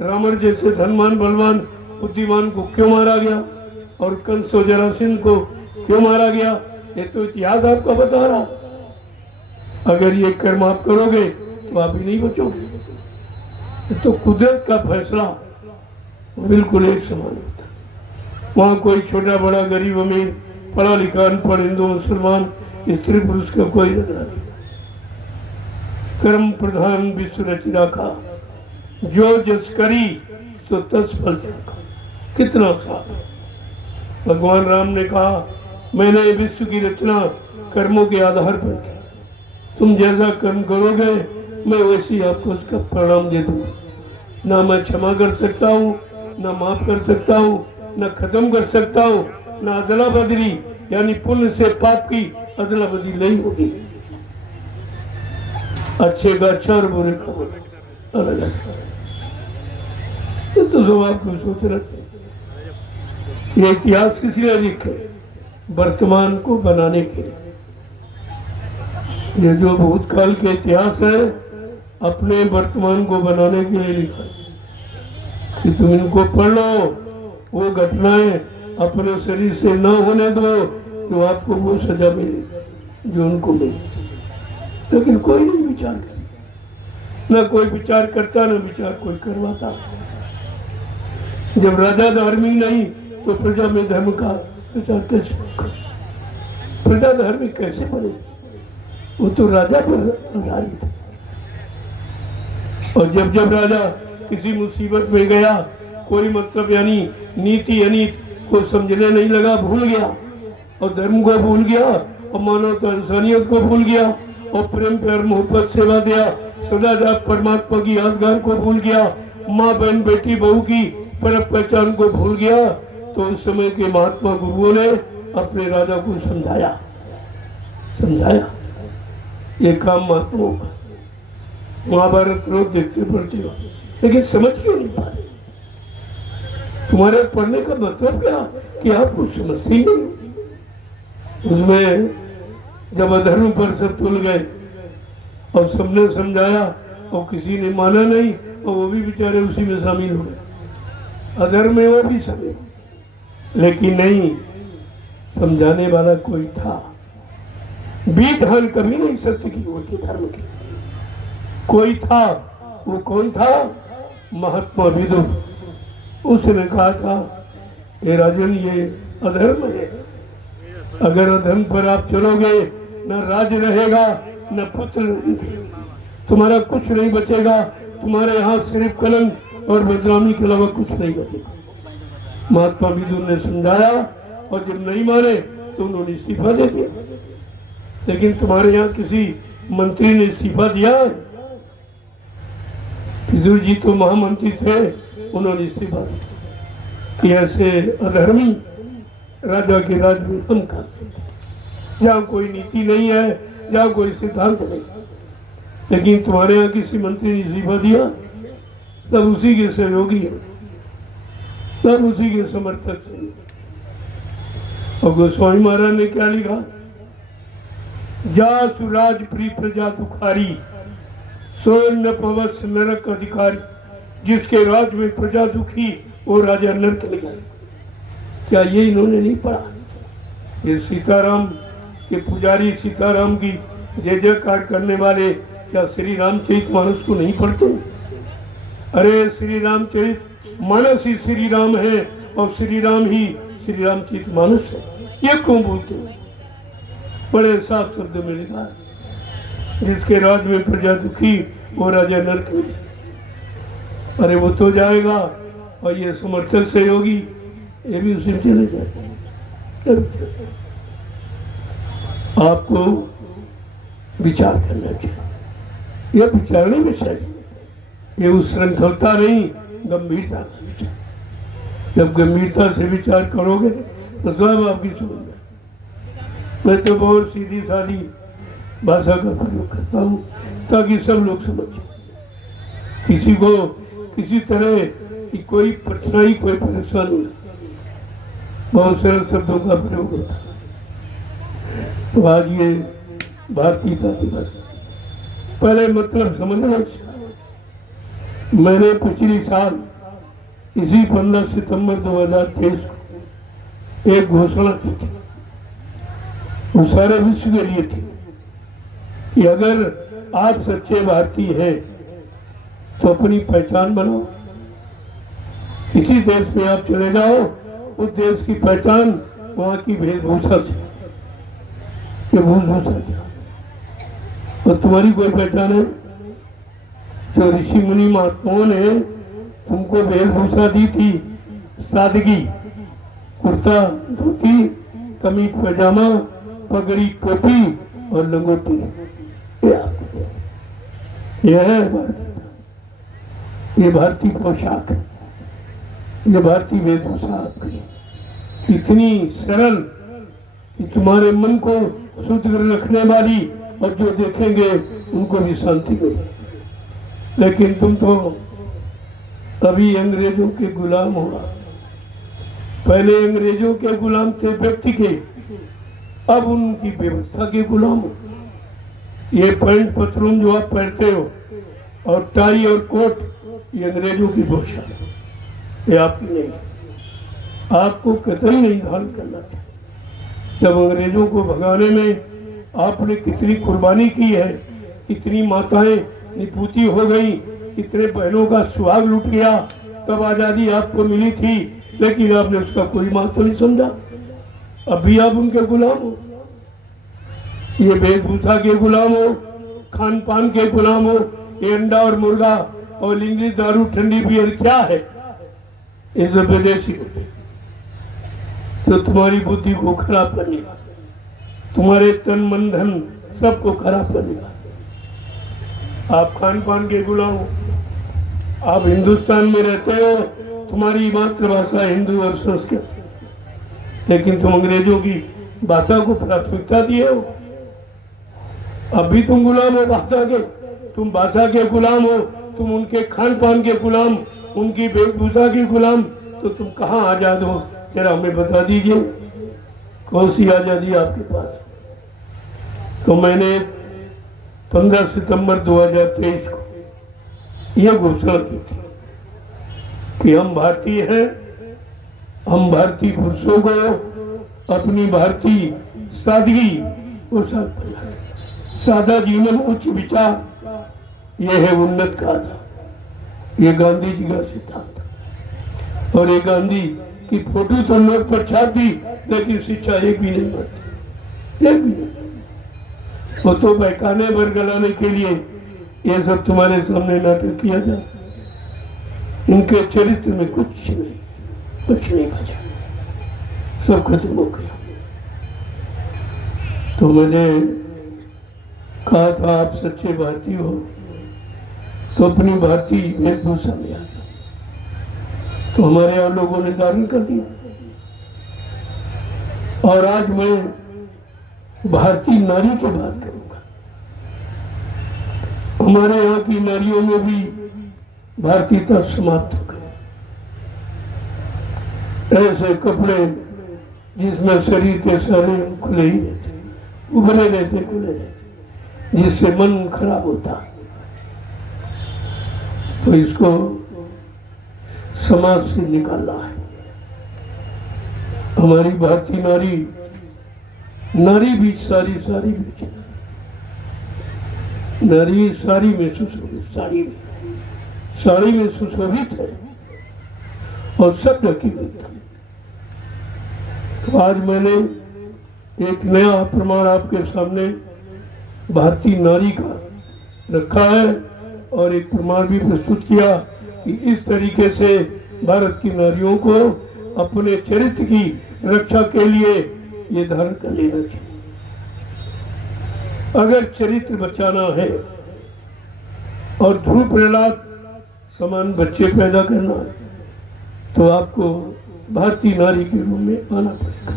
रावण जैसे धनवान बलवान बुद्धिमान को क्यों मारा गया और कंस और जरासंध को क्यों मारा गया। ये तो इतिहास आपको बता रहा। अगर ये कर्म आप करोगे तो आप ही नहीं बचोगे। ये तो कुदरत का फैसला बिल्कुल एक समान होता है। वहाँ कोई छोटा बड़ा गरीब अमीर पढ़ा लिखा अनपढ़ हिंदू मुसलमान स्त्री पुरुष का कोई झगड़ा नहीं। कर्म प्रधान विश्व रचि राखा, जो जस करी सो तस फल चखा। कितना साफ भगवान राम ने कहा, मैंने विश्व की रचना कर्मों के आधार पर की। तुम जैसा कर्म करोगे मैं वैसी आपको उसका परिणाम दे दूंगा। ना मैं क्षमा कर सकता हूँ, ना माफ कर सकता हूँ, ना खत्म कर सकता हूँ, ना अदला बदली यानी पुण्य से पाप की अदला बदली नहीं होगी। अच्छे का अच्छा और बुरे का बुरा अलग अलग। तो सब आपको सोच रहे। ये इतिहास किस लिए लिखे? वर्तमान को बनाने के लिए। ये जो भूतकाल के इतिहास है अपने वर्तमान को बनाने के लिए लिखा है कि तुम इनको पढ़ लो, वो घटनाएं अपने शरीर से न होने दो तो आपको वो सजा मिले जो उनको मिली। लेकिन कोई नहीं विचार करता, न कोई विचार करता, न विचार कोई करवाता। जब राजा धार्मिक नहीं तो प्रजा में धर्म का प्रचार कैसे होगा? प्रजा धार्मिक कैसे बनेगी? वो तो राजा पर आधारित है। और जब जब राजा किसी मुसीबत में गया, कोई मतलब यानी नीति अनीति को समझने नहीं लगा, भूल गया और धर्म को भूल गया और मानवता इंसानियत को भूल गया और प्रेम प्यार मोहब्बत सेवा दिया, सदा परमात्मा की यादगार को भूल गया, माँ बहन बेटी बहू की परख पहचान को भूल गया, तो उस समय के महात्मा गुरुओं ने अपने राजा को समझाया ये काम महात्माओं का। महाभारत रोज देखते पढ़ते हो लेकिन समझ क्यों नहीं पा रहे? तुम्हारे पढ़ने का मतलब क्या कि आप कुछ समझते ही नहीं। उसमें जब अधर्म पर सब तुल गए और सबने समझाया और किसी ने माना नहीं और वो भी बेचारे उसी में शामिल हो गए। अधर्म में वो भी शामिल, लेकिन नहीं समझाने वाला कोई था। बीत हान कभी नहीं सत्य की होती, धर्म की कोई था। वो कौन था? महात्मा विदुर। उसने कहा था, हे राजन ये अधर्म है, अगर अधर्म पर आप चलोगे न राज रहेगा न पुत्र रहेंगे, तुम्हारा कुछ नहीं बचेगा, तुम्हारे यहाँ सिर्फ कलंक और बदनामी के अलावा कुछ नहीं बचेगा। महात्मा विदुर ने समझाया और जब नहीं माने तो उन्होंने इस्तीफा दे दिया। लेकिन तुम्हारे यहाँ किसी मंत्री ने इस्तीफा दिया? विदुर जी तो महामंत्री थे, उन्होंने इस्तीफा दिया कि ऐसे अधर्मी राजा के राज में हम खाते, जहाँ कोई नीति नहीं है, जहाँ कोई सिद्धांत नहीं। लेकिन तुम्हारे यहाँ किसी मंत्री ने इस्तीफा दिया, सब उसी के सहयोगी है, सब उसी के समर्थक से। और गोस्वामी महाराज ने क्या लिखा? जा सुराज प्री प्रजा दुखारी, सोए न पवस नरक अधिकारी। जिसके राज में प्रजा दुखी वो राजा नरक में गया। क्या ये इन्होंने नहीं पढ़ा? ये सीताराम के पुजारी सीताराम की जय जयकार करने वाले क्या श्री रामचरित मानस को नहीं पढ़ते? अरे श्री रामचरित मानस ही श्री राम है और श्री राम ही श्री रामचरित मानस है, ये क्यों बोलते हैं? बड़े साफ शब्द में लिखा है, जिसके राज में प्रजा दुखी वो राजा नरक में। अरे वो तो जाएगा और ये समर्थक सहयोगी ये भी उसी में चले जाएंगे। आपको विचार करना चाहिए, यह विचारने में चाहिए, ये उच्छृंखलता नहीं गंभीरता का विचार। जब गंभीरता से विचार करोगे तो सब आपकी समझ में। मैं तो बहुत सीधी सादी भाषा का प्रयोग करता हूँ ताकि सब लोग समझें। किसी को किसी तरह की कोई कठिनाई, कोई परेशानी ना, बहुत सरल शब्दों का प्रयोग होता है। तो आज ये भारतीयता दिवस, पहले मतलब समझना चाहिए। मैंने पिछली साल इसी 15 सितंबर 2023 को एक घोषणा की थी, वो सारे विश्व के लिए थी कि अगर आप सच्चे भारतीय हैं तो अपनी पहचान बनाओ। किसी देश में आप चले जाओ, उस देश की पहचान वहाँ की वेशभूषा से, ये वेशभूषा क्या, और तुम्हारी कोई पहचान है? जो ऋषि मुनि महात्माओं ने तुमको वेशभूषा दी थी, सादगी, कुर्ता धोती, कमीज पैजामा, पगड़ी टोपी और लंगोटी, ये आपको दे। यह है भारतीयता, ये भारतीय पोशाक, ये भारतीय वेशभूषा आपकी इतनी सरल कि तुम्हारे मन को शुद्ध कर रखने वाली, और जो देखेंगे उनको भी शांति मिले। लेकिन तुम तो अभी अंग्रेजों के गुलाम हो। पहले अंग्रेजों के गुलाम थे व्यक्ति के, अब उनकी व्यवस्था के गुलाम हो। ये पैंट पतलून जो आप पहनते हो और टाई और कोट, ये अंग्रेजों की पोशाक है, ये आपकी नहीं। आपको कतई नहीं धारण करना चाहिए। जब अंग्रेजों को भगाने में आपने कितनी कुर्बानी की है, कितनी माताएं निपूती हो गई, कितने बहनों का सुहाग लुट गया, तब आजादी आपको मिली थी, लेकिन आपने उसका कोई महत्व नहीं समझा। अभी आप उनके गुलाम हो, ये वेशभूषा के गुलाम हो, खान पान के गुलाम हो। ये अंडा और मुर्गा और इंग्लिश दारू ठंडी बियर क्या है? ये सब विदेशी होते, तो तुम्हारी बुद्धि को खराब करने का, तुम्हारे तन मन धन सबको खराब करने का। आप खान पान के गुलाम हो। आप हिंदुस्तान में रहते हो, तुम्हारी मातृभाषा हिंदू और संस्कृत, लेकिन तुम अंग्रेजों की भाषा को प्राथमिकता दिए हो। अब भी तुम गुलाम हो भाषा के, तुम भाषा के गुलाम हो, तुम उनके खान पान के गुलाम, उनकी वेशभूषा के गुलाम। तो तुम कहाँ आजाद हो? जरा हमें बता दीजिए, कौन सी आजादी आपके पास? तो मैंने 15 सितंबर 2023 को यह घोषणा की थी कि हम भारतीय हैं। हम भारतीय पुरुषों को अपनी भारतीय सादगी पोशाक पहनाएं। सादा जीवन, उच्च विचार, यह है उन्नत का आधार। ये गांधी जी का सिद्धांत। और ये गांधी की फोटो तो नोट पर छाप दी, लेकिन शिक्षा एक भी नहीं बढ़ती, एक भी नहीं। वो तो बहकाने बरगलाने के लिए ये सब तुम्हारे सामने नाटक किया जाए। इनके चरित्र में कुछ नहीं बचा, सब खत्म हो गया। तो मैंने कहा था, आप सच्चे भारतीय हो तो अपनी भारतीय वेशभूषा में आ जाओ। तो हमारे यहाँ लोगों ने धारण कर दिया। और आज मैं भारतीय नारी की बात करूंगा। हमारे यहाँ की नारियों में भी भारतीयता समाप्त हो गई। ऐसे कपड़े जिसमें शरीर के सारे खुले ही रहते, उभरे रहते, खुले रहते, जिससे मन खराब होता। तो इसको समाज से निकालना है। हमारी भारतीय नारी भी सारी भी नारी साड़ी में सुशोभित, साड़ी में सुशोभित है और सब ढकी हुई था। तो आज मैंने एक नया प्रमाण आपके सामने भारतीय नारी का रखा है और एक प्रमाण भी प्रस्तुत किया कि इस तरीके से भारत की नारियों को अपने चरित्र की रक्षा के लिए ये धारण कर लेना चाहिए। अगर चरित्र बचाना है और ध्रुव प्रहलाद समान बच्चे पैदा करना है, तो आपको भारतीय नारी के रूप में आना पड़ेगा।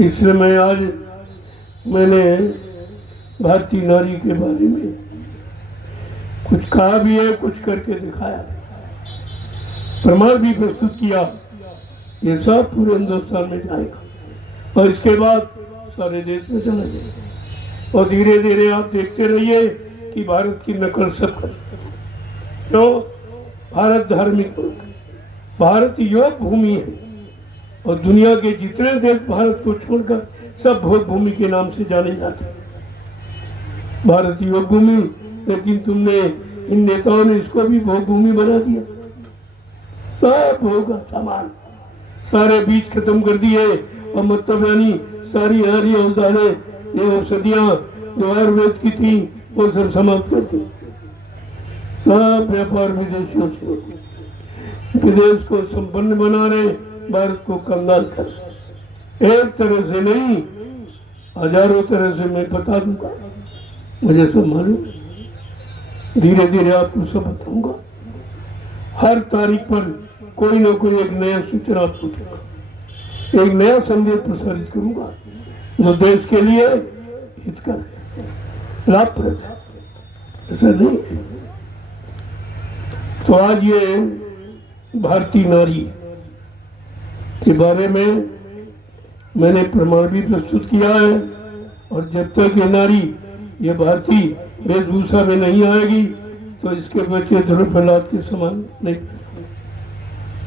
इसलिए मैंने भारतीय नारी के बारे में कुछ कहा भी है, कुछ करके दिखाया, प्रमाण भी प्रस्तुत किया। ये सब पूरे हिंदुस्तान में जाएगा और इसके बाद सारे देश में चला जाएगा। और धीरे धीरे आप देखते रहिए कि भारत की नकल सब करे। क्यों? भारत धार्मिक मुल्क है, भारत योग भूमि है और दुनिया के जितने देश भारत को छोड़कर सब भोग भूमि के नाम से जाने जाते हैं। भारत योग भूमि, लेकिन तुमने इन नेताओं ने इसको भी भोग भूमि बना दिया। सब भोग सामान, सारे बीज खत्म कर दिए और मतलब यानी सारी हरी औजारें, ये औषधियां जो आयुर्वेद की थी वो सब समाप्त कर दी। सब व्यापार विदेशियों से हो, विदेश को संपन्न बना रहे, भारत को कंगाल कर रहे। एक तरह से नहीं, हजारों तरह से मैं बता दूंगा, मुझे सब मालूम। धीरे धीरे आपको सब बताऊंगा। हर तारीख पर कोई ना कोई एक नया सूचना आपको दूंगा, एक नया संदेश प्रसारित करूंगा जो देश के लिए हितकर है, लाभप्रद है। ऐसा नहीं है। तो आज ये भारतीय नारी के बारे में मैंने प्रमाण भी प्रस्तुत किया है। और जब तक ये नारी ये भारतीय वेशभूषा में नहीं आएगी तो इसके बच्चे ध्रुव प्रहलाद के समान नहीं।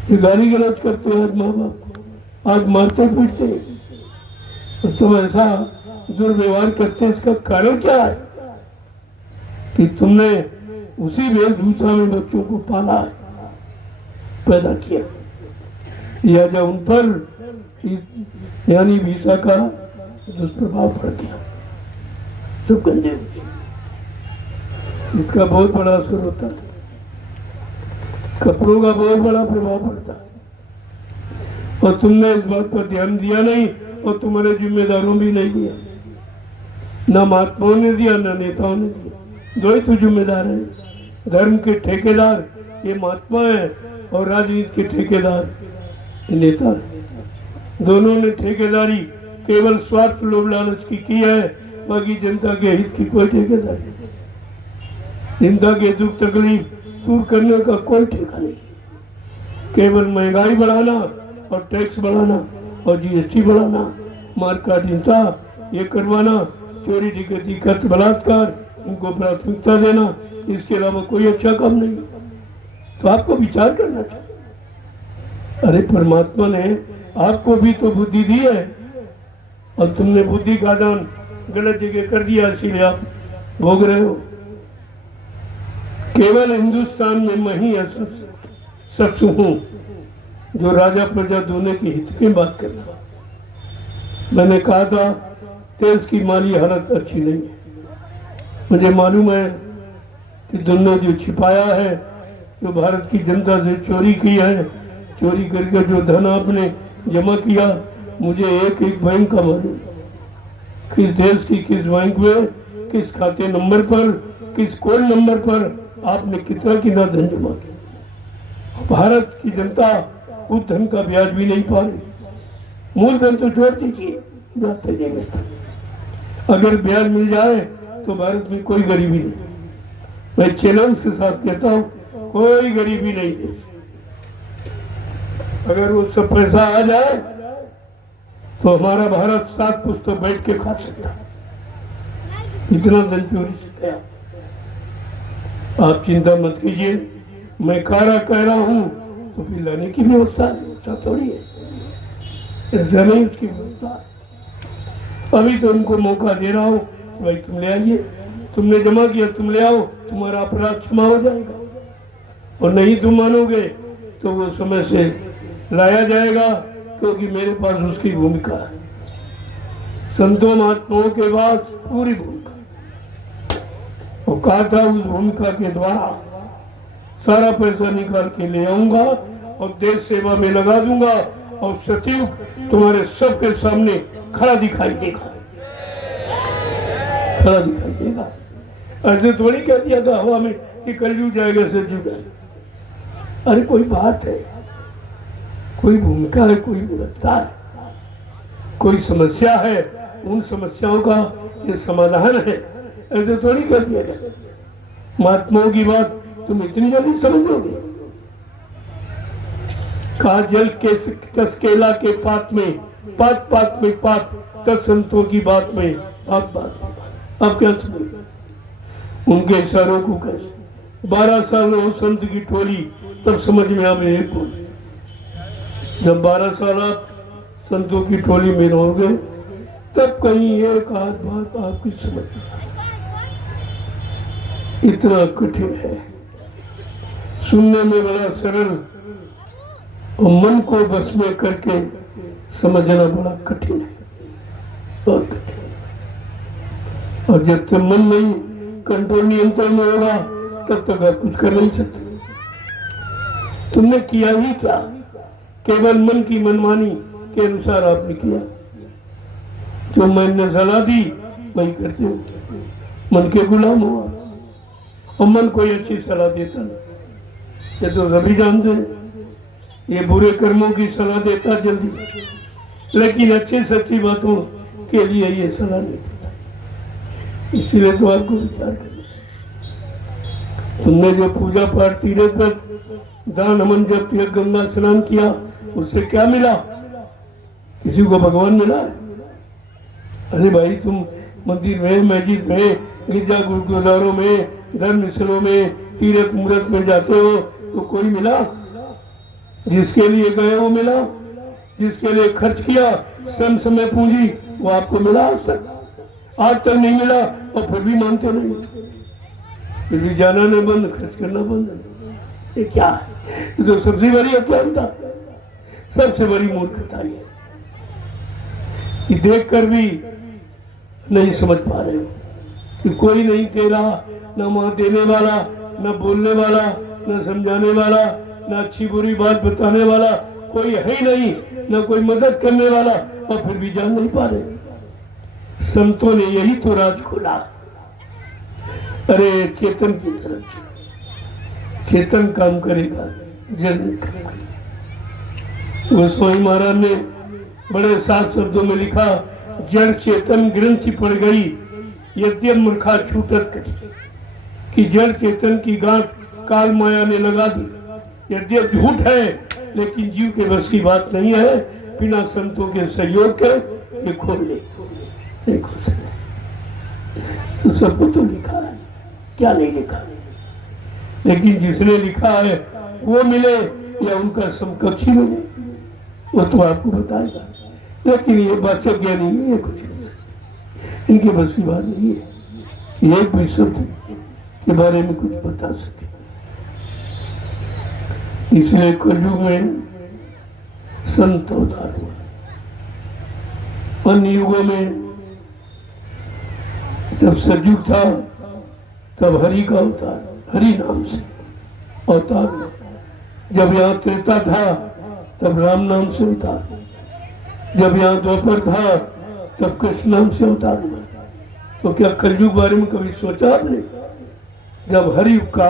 ये गाली गलौज करते हैं आज माँ बाप, आज मारते पीटते, तो तुम ऐसा दुर्व्यवहार करते, इसका कारण क्या है? कि तुमने उसी वेशभूषा में बच्चों को पाला है, पैदा किया, लिहाजा उन पर यानी भीषा का दुष्प्रभाव पड़ गया। तो गंदे इसका बहुत बड़ा असर होता है, कपड़ों का बहुत बड़ा प्रभाव पड़ता है। और तुमने इस बात पर ध्यान दिया नहीं और तुम्हारे जिम्मेदारों भी नहीं दिया, ना महात्माओं ने दिया ना नेताओं ने दिया। दो ही तो जिम्मेदार हैं, धर्म के ठेकेदार ये महात्मा है और राजनीति के ठेकेदार ये नेता है। दोनों ने ठेकेदारी केवल स्वार्थ लोभ लालच की है, बाकी जनता के हित की कोई ठेकेदारी नहीं। जनता के दुख तकलीफ दूर करने का कोई ठेका नहीं, केवल महंगाई बढ़ाना और टैक्स बढ़ाना और जीएसटी बढ़ाना, मारकाट हिंसा ये करवाना, चोरी डकैती कत्ल बलात्कार इनको प्राथमिकता देना, इसके अलावा कोई अच्छा काम नहीं। तो आपको विचार करना चाहिए। अरे परमात्मा ने आपको भी तो बुद्धि दी है और तुमने बुद्धि का दान गलत जगह कर दिया, इसलिए आप भोग रहे हो। केवल हिंदुस्तान में मैं ही ऐसा शख्स हूँ जो राजा प्रजा दोनों के हित की बात करता हूँ। मैंने कहा था देश की माली हालत अच्छी नहीं है। मुझे मालूम है कि तुमने जो छिपाया है, जो भारत की जनता से चोरी की है, चोरी करके जो धन आपने जमा किया, मुझे एक एक बैंक का मालूम, किस देश की किस बैंक में, किस खाते नंबर पर, किस कोड नंबर पर आपने कितना धन जमा किया। भारत की जनता उस धन का ब्याज भी नहीं पा रही। मूलधन तो छोड़ दीजिए, ब्याज नहीं मिलता। अगर ब्याज मिल जाए तो भारत में कोई गरीबी नहीं। मैं चैलेंज के साथ कहता हूँ, कोई गरीबी नहीं है। अगर वो सब पैसा आ जाए तो हमारा भारत 7 पुस्तक बैठ के खा सकता, इतना धन चोरी से गया। आप चिंता मत कीजिए, मैं कारा कह रहा हूँ तो फिर लाने की व्यवस्था है, ऐसा थोड़ी है, ऐसा नहीं उसकी व्यवस्था है। अभी तो उनको मौका दे रहा हूँ, भाई तुम ले आइए, तुमने जमा किया तुम ले आओ, तुम्हारा अपराध क्षमा हो जाएगा। और नहीं तुम मानोगे तो वो समय से लाया जाएगा, क्योंकि मेरे पास उसकी भूमिका है। संतों महात्माओं के पास पूरी भूमिका, वो कहा था उस भूमिका के द्वारा सारा पैसा निकाल के ले आऊंगा और देश सेवा में लगा दूंगा और सचिव तुम्हारे सबके सामने खड़ा दिखाई देगा, खड़ा दिखाई देगा। ऐसे थोड़ी कह दिया था हवा में कि कलयुग जाएगा सचिव जाएगा। अरे कोई बात है, कोई भूमिका है, कोई व्यवस्था है, कोई समस्या है, उन समस्याओं का ये समाधान है। ऐसे थोड़ी कर दिया जाए। महात्माओं की बात तुम इतनी जल्दी समझ लोगे? कहा जल के तस केला के पात में पात पात में पात, तस संतों की बात में बात बात में बात। आप क्या समझ उनके इशारों को? कैसे 12 साल हो संत की टोली, तब समझ में आ मेरे को। जब 12 साल आप संतों की टोली में रहोगे, तब कहीं एक आध बात आपकी समझ में आए। इतना कठिन है, सुनने में बड़ा सरल और मन को बस में करके समझना बड़ा कठिन है, बहुत कठिन। और जब तक मन नहीं कंट्रोल नियंत्रण में होगा, तब तक आप कुछ कर नहीं सकते। तुमने किया ही क्या? केवल मन की मनमानी के अनुसार आपने किया। जो मैंने सलाह दी वही करते हो, मन के गुलाम हुआ। और मन कोई अच्छी सलाह देता नहीं, ये तो सभी जानते हैं। ये बुरे कर्मों की सलाह देता जल्दी, लेकिन अच्छी सच्ची बातों के लिए ये सलाह नहीं देता। इसलिए तो आपको विचार करना। तुमने जो पूजा पाठ, तीर्थ व्रत, दान, हवन, जप, यज्ञ, गंगा स्नान किया, उससे क्या मिला? किसी को भगवान मिला है? अरे भाई, तुम मंदिर में, मस्जिद में, गिरजा गुरुद्वारों में, धर्म स्थलों में, तीर्थ मूर्त में जाते हो तो कोई मिला? जिसके लिए गए वो मिला? जिसके लिए खर्च किया श्रम, समय, पूंजी, वो आपको मिला? आज तक नहीं मिला, और फिर भी मानते नहीं। फिर भी जाना नहीं बंद, खर्च करना बंद। ये क्या है? ये तो सबसे बड़ी अज्ञानता, सबसे बड़ी मूर्खता है कि देख कर भी नहीं समझ पा रहे हो कि कोई नहीं तेरा, न मां देने वाला, न बोलने वाला, न समझाने वाला, न अच्छी बुरी बात बताने वाला कोई है ही नहीं, न कोई मदद करने वाला, और फिर भी जान नहीं पा रहे। संतों ने यही तो राज खोला। अरे चेतन की तरफ चलो, चेतन काम करेगा, जड़ नहीं काम करेगा। गोस्वामी महाराज ने बड़े साफ शब्दों में लिखा, जड़ चेतन ग्रंथि पड़ गई, यद्यप मूर्खा छूटत करी। कि जड़ चेतन की गांठ काल माया ने लगा दी। यद्यप झूठ है, लेकिन जीव के बस की बात नहीं है। बिना संतों के सहयोग के ये खोल ले, नहीं खोल सकते। तो सबको तो लिखा है, क्या नहीं लिखा? लेकिन जिसने लिखा है वो मिले या उनका समकक्षी मिले, वो तो आपको बताएगा। लेकिन ये वाचक ज्ञानी नहीं है, कुछ नहीं, इनके बस की बात नहीं है कि एक भी शब्द के बारे में कुछ बता सके। इसलिए कलयुग में संत अवतार हुआ। अन्य युगों में जब सतयुग था, तब हरि का अवतार, हरि नाम से अवतार हुआ। जब यहाँ त्रेता था, तब राम नाम से अवतार हुआ। जब यहाँ द्वापर था, तब कृष्ण नाम से अवतार हुआ। तो क्या कलयुग बारे में कभी सोचा आपने? जब हरि का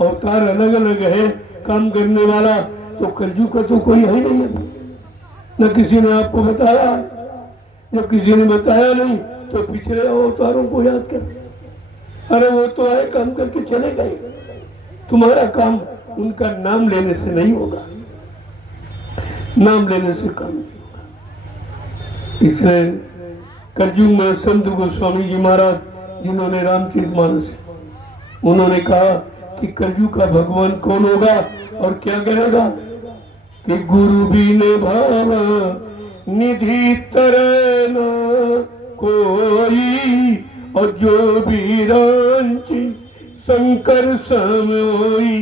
अवतार अलग अलग है काम करने वाला, तो कलयुग का तो कोई है ही नहीं है। न किसी ने आपको बताया, जब किसी ने बताया नहीं तो पिछले अवतारों को याद कर। अरे वो तो आए, काम करके चले गए। तुम्हारा काम उनका नाम लेने से नहीं होगा, नाम लेने से काम नहीं होगा। इसलिए कलयुग में संत गोस्वामी जी महाराज, जिन्होंने रामचरितमानस, उन्होंने कहा कि कलयुग का भगवान कौन होगा और क्या करेगा? कि गुरु बिन भाव निधि तरह न कोई, और जो भी रांची शंकर सम होई।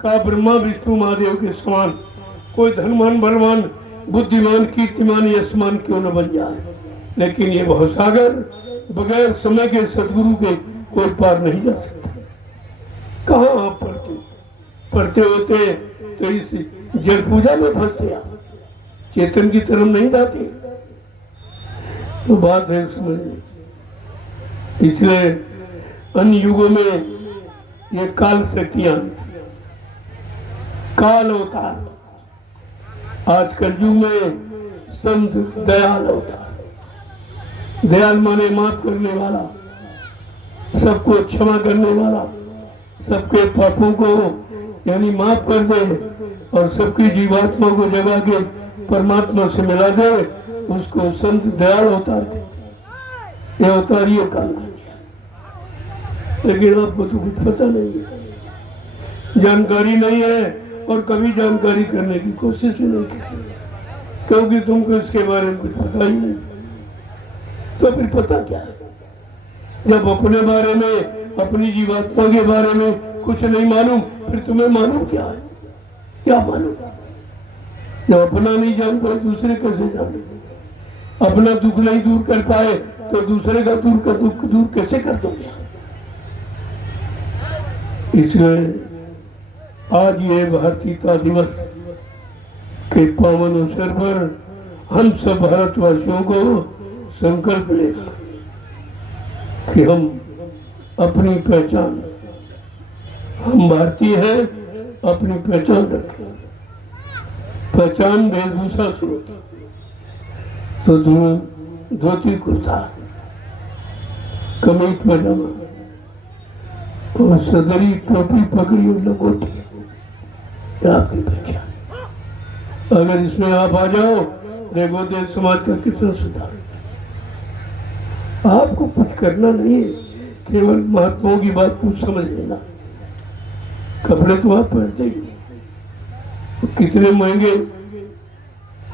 का ब्रह्मा विष्णु महादेव के समान कोई धनवान, बलवान, बुद्धिमान, कीर्तिमान, यशमान क्यों न बन जाए, लेकिन ये भवसागर बगैर समय के सदगुरु के कोई पार नहीं जा सकता। कहाँ आप पढ़ते होते तो इस जल पूजा में फंसते आप, चेतन की तरफ नहीं जाते। तो बात है समझने। इसलिए अन्य युगों में ये काल शक्तियां थी, काल अवतार। आज कलयुग में संत दयाल अवतार। दयाल माने माफ करने वाला, सबको क्षमा करने वाला, सबके पापों को यानी माफ कर दे और सबकी जीवात्मा को जगा के परमात्मा से मिला दे, उसको संत दयाल अवतार कहते। ये अवतार ये काम कर दिया, लेकिन आपको तो कुछ पता नहीं है, जानकारी नहीं है और कभी जानकारी करने की कोशिश ही नहीं करते, क्योंकि तुमको इसके बारे में कुछ पता ही नहीं। तो फिर पता क्या है? जब अपने बारे में, अपनी जीवात्मा के बारे में कुछ नहीं मालूम, फिर तुम्हें मालूम क्या है? क्या मालूम? जब अपना नहीं जान पाए दूसरे कैसे जाने? अपना दुख नहीं दूर कर पाए तो दूसरे का दुख दूर कैसे कर दोगे? इसलिए आज ये भारतीयता दिवस के पावन अवसर पर हम सब भारतवासियों को संकल्प लेगा कि हम अपनी पहचान, हम भारतीय हैं, अपनी पहचान रखें। पहचान वेशभूषा से होती, तो धोती कुर्ता, कमीज पजामा और सदरी टोपी पगड़ी और लंगोटी, आपकी पहचान। अगर इसमें आप आ जाओ, देखो देश समाज का कितना सुधार। आपको कुछ करना नहीं है, केवल महात्माओं की बात कुछ समझ लेना। कपड़े तो आप पहनते ही, तो कितने महंगे,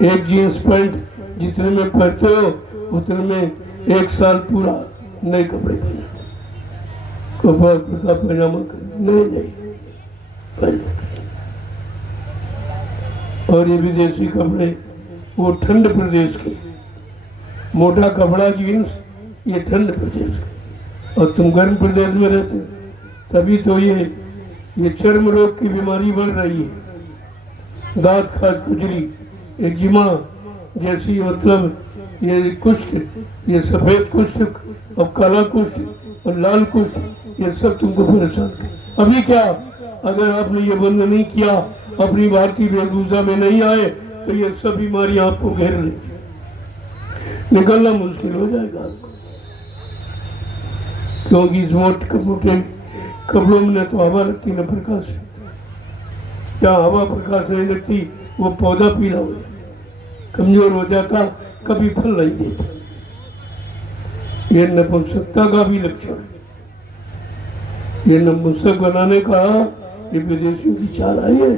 एक जींस पैंट जितने में पहनते हो उतने में एक साल पूरा नए कपड़े पहने, कपड़ा कुर्ता पजामा नहीं पहन। और ये विदेशी कपड़े, वो ठंड प्रदेश के, मोटा कपड़ा जींस ये ठंड प्रदेश के, और तुम गर्म प्रदेश में रहते, तभी तो ये चर्म रोग की बीमारी बढ़ रही है। दांत खाज, खुजली, एक्जिमा जैसी, मतलब ये कुष्ठ, ये सफेद कुष्ठ और काला कुष्ठ और लाल कुष्ठ, ये सब तुमको परेशान कर। अभी क्या, अगर आपने ये बंद नहीं किया, अपनी भारतीय वेशभूषा में नहीं आए, तो ये सब बीमारियां आपको घेर लेंगी, निकलना मुश्किल हो जाएगा आपको। क्योंकि इस मोटे कपड़ों में न तो हवा लगती न प्रकाश। जहाँ हवा प्रकाश नहीं लगती वो पौधा पीला हो जाता, कमजोर हो जाता, कभी फल नहीं देता। ये नपुंसकता का भी लक्षण है। ये नपुंसक बनाने का ये विदेशियों की चाल आई है,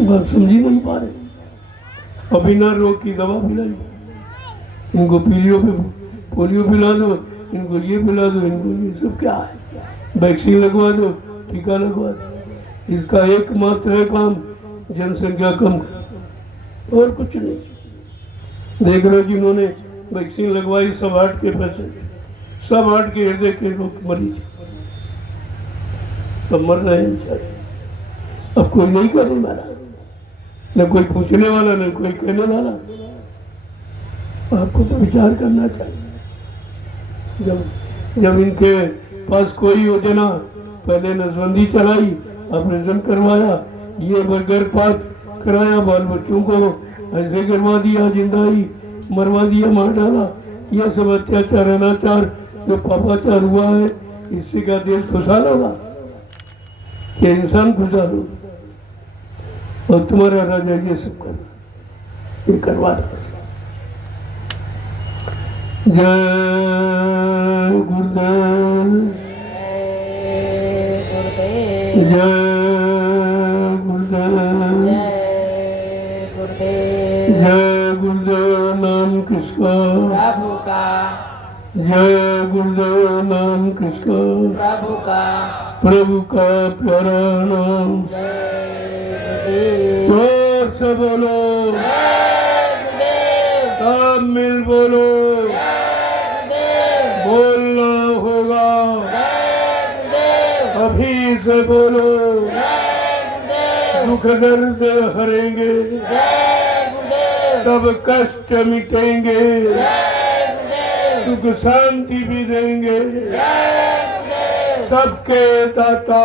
बात समझी नहीं पा रहे। बिना रोग की दवा पिलाई, इनको पोलियो पिला दो, इनको ये पिला दो, इनको ये सब क्या है, वैक्सीन लगवा दो, टीका लगवा दो। इसका एकमात्र है काम जनसंख्या कम कर, और कुछ नहीं। देख रहे हो जिन्होंने वैक्सीन लगवाई, सब हार्ट के पेशेंट, सब हार्ट के हृदय के रोग मरीज, सब मर रहे हैं बेचारे। अब कोई नहीं कहने वाला, न कोई पूछने वाला, न कोई कहने वाला। आपको तो विचार करना चाहिए। जब इनके पास कोई योजना, पहले नसबंदी चलाई, ऑपरेशन करवाया, ये गर्भपात कराया, बाल बच्चों को ऐसे करवा दिया, जिंदाई मरवा दिया, मार डाला। ये सब अत्याचार, अनाचार, जो पापाचार हुआ है, इससे क्या देश खुशहाल होगा? क्या इंसान खुशहाल होगा? और तुम्हारा राजा ये सब करना, ये करवा रहा। जय गुरुदेव, जय गुरुदेव, जय गुरुदेव। नाम किसका? प्रभु का। जय गुरुदेव। नाम किसका? प्रभु का। प्रभु का प्यारा नाम। जोर से बोलो, सब मिल बोलो, बोलना होगा, अभी से बोलो, दुख दर्द हरेंगे, सब कष्ट मिटेंगे, सुख शांति भी देंगे, सबके दाता,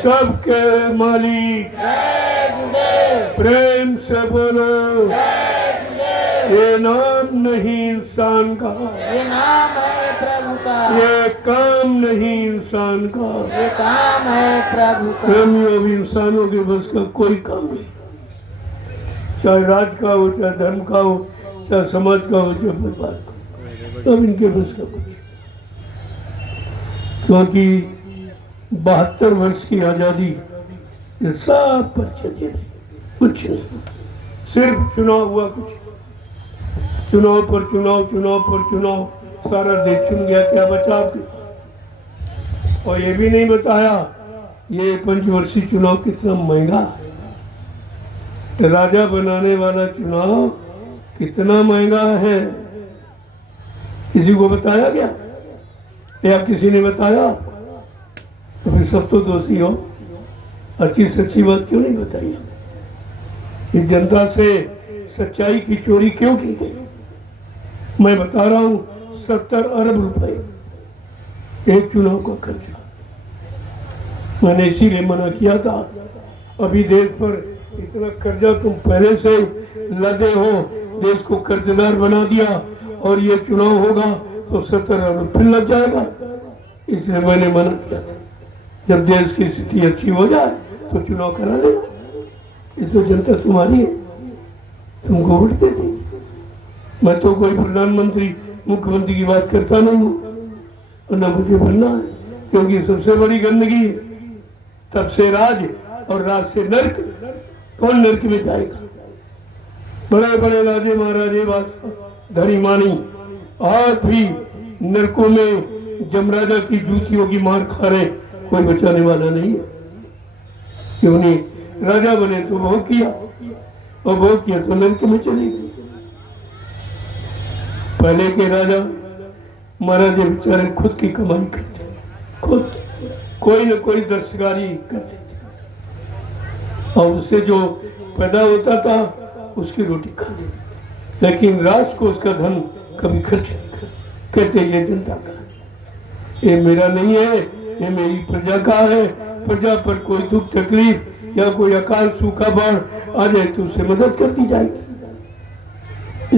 सबके मालिक। प्रेम से बोलो, ये नाम नाम नहीं इंसान का, ये नाम है प्रभु का, ये काम नहीं इंसान का। ये काम है प्रभु का। प्रेमियों भी इंसानों के बस का कोई काम नहीं, चाहे राज का हो, चाहे धर्म का हो, चाहे समाज का हो, चाहे परिवार का, सब इनके बस का कुछ। क्योंकि 72 वर्ष की आजादी ये सब पर चले रहे, कुछ नहीं, सिर्फ चुनाव हुआ, कुछ चुनाव पर चुनाव, चुनाव पर चुनाव, सारा देश चुन गया, क्या बचा आपके पास? और ये भी नहीं बताया ये पंचवर्षीय चुनाव कितना महंगा है, राजा बनाने वाला चुनाव कितना महंगा है, किसी को बताया गया या किसी ने बताया? तो फिर सब तो दोषी हो, अच्छी सच्ची बात क्यों नहीं बताई? इस जनता से सच्चाई की चोरी क्यों की गई? मैं बता रहा हूँ 70 अरब रुपए एक चुनाव का खर्चा। मैंने इसीलिए मना किया था, अभी देश पर इतना कर्जा तुम पहले से लदे हो, देश को कर्जदार बना दिया और ये चुनाव होगा तो 70 अरब फिर लग जाएगा, इसलिए मैंने मना किया था। जब देश की स्थिति अच्छी हो जाए तो चुनाव करा लेना, ये तो जनता तुम्हारी है, तुमको वोट दे देगी। मैं तो कोई प्रधानमंत्री मुख्यमंत्री की बात करता नहीं हूँ, और न मुझे बनना है, क्योंकि सबसे बड़ी गंदगी है, तब से राज और राज से नर्क, कौन नर्क में जाएगा? बड़े बड़े राजे महाराजे बादशाह धनी मानी आज भी नरकों में जमराजा की जूतियों की मार खा रहे, कोई बचाने वाला नहीं है। क्यों नहीं? राजा बने तो भोग किया, और भोग किया तो नरक में चले गए। पहले के राजा महाराजे बेचारे खुद की कमाई करते, खुद कोई न कोई दस्तकारी करते थे, और उससे जो पैदा होता था उसकी रोटी खाते, लेकिन राज को उसका धन कभी खर्च नहीं करते। कहते ये जनता का, ये मेरा नहीं है, ये मेरी प्रजा का है, प्रजा पर कोई दुख तकलीफ या कोई अकाल सूखा बाढ़ आ जाए तो उसे मदद कर दी जाएगी,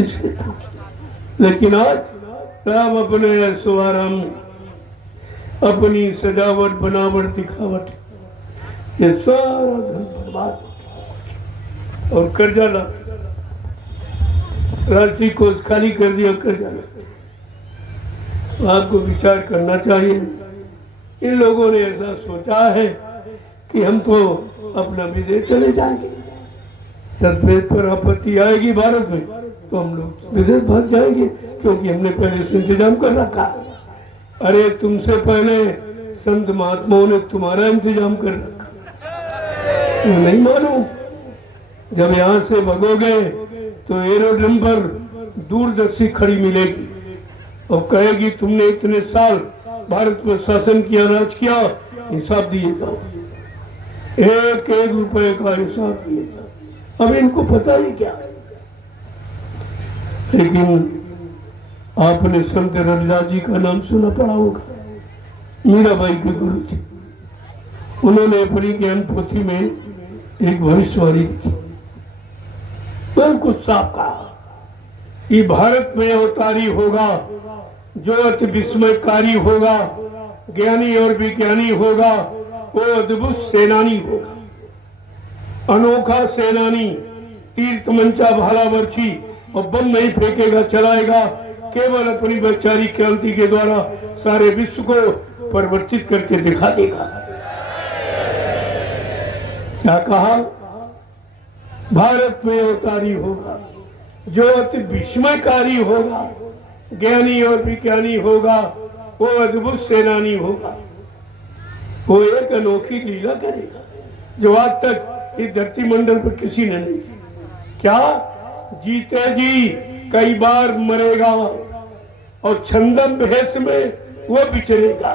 इसलिए तो। लेकिन आज सब अपने ऐसो आराम में, अपनी सजावट बनावट दिखावट, ये सारा धन बर्बाद और कर्जा ला, राष्ट्रीय कोष खाली कर दिया, कर्जा ला। आपको विचार करना चाहिए। इन लोगों ने ऐसा सोचा है कि हम तो अपना विदेश चले जाएंगे, जब देश पर आपत्ति आएगी भारत में तो हम लोग विदेश भाग जाएंगे, क्योंकि हमने पहले से इंतजाम कर रखा। अरे तुमसे पहले संत महात्माओं ने तुम्हारा इंतजाम कर रखा, नहीं मानो? जब यहाँ से भगोगे तो एरोड्रम पर दूरदर्शी खड़ी मिलेगी और कहेगी तुमने इतने साल भारत पर शासन किया, राज किया, हिसाब दिए जाओ, एक एक रुपए का हिसाब दिए जाओ। अब इनको पता नहीं क्या, लेकिन आपने संत रविदास जी का नाम सुना पड़ा होगा, मीराबाई के गुरु थे। उन्होंने अपनी ज्ञान पोथी में एक भविष्यवाणी लिखी, बिल्कुल साफ कहा कि भारत में अवतारी होगा जो अति विस्मयकारी होगा, ज्ञानी और विज्ञानी होगा, वो अद्भुत सेनानी होगा, अनोखा सेनानी, तीर्थ मंचा भाला वर्षी और बम नहीं फेंकेगा, चलाएगा, केवल अपनी वैचारिक क्रांति के द्वारा सारे विश्व को परिवर्तित करके दिखा देगा। क्या कहा? भारत में अवतारी होगा जो अति विस्मयकारी होगा, ज्ञानी और विज्ञानी होगा, वो अद्भुत सेनानी होगा, वो एक अनोखी लीला करेगा जो आज तक इस धरती मंडल पर किसी ने नहीं की। क्या? जीते जी कई बार मरेगा और छंदम भेष में वो विचरेगा।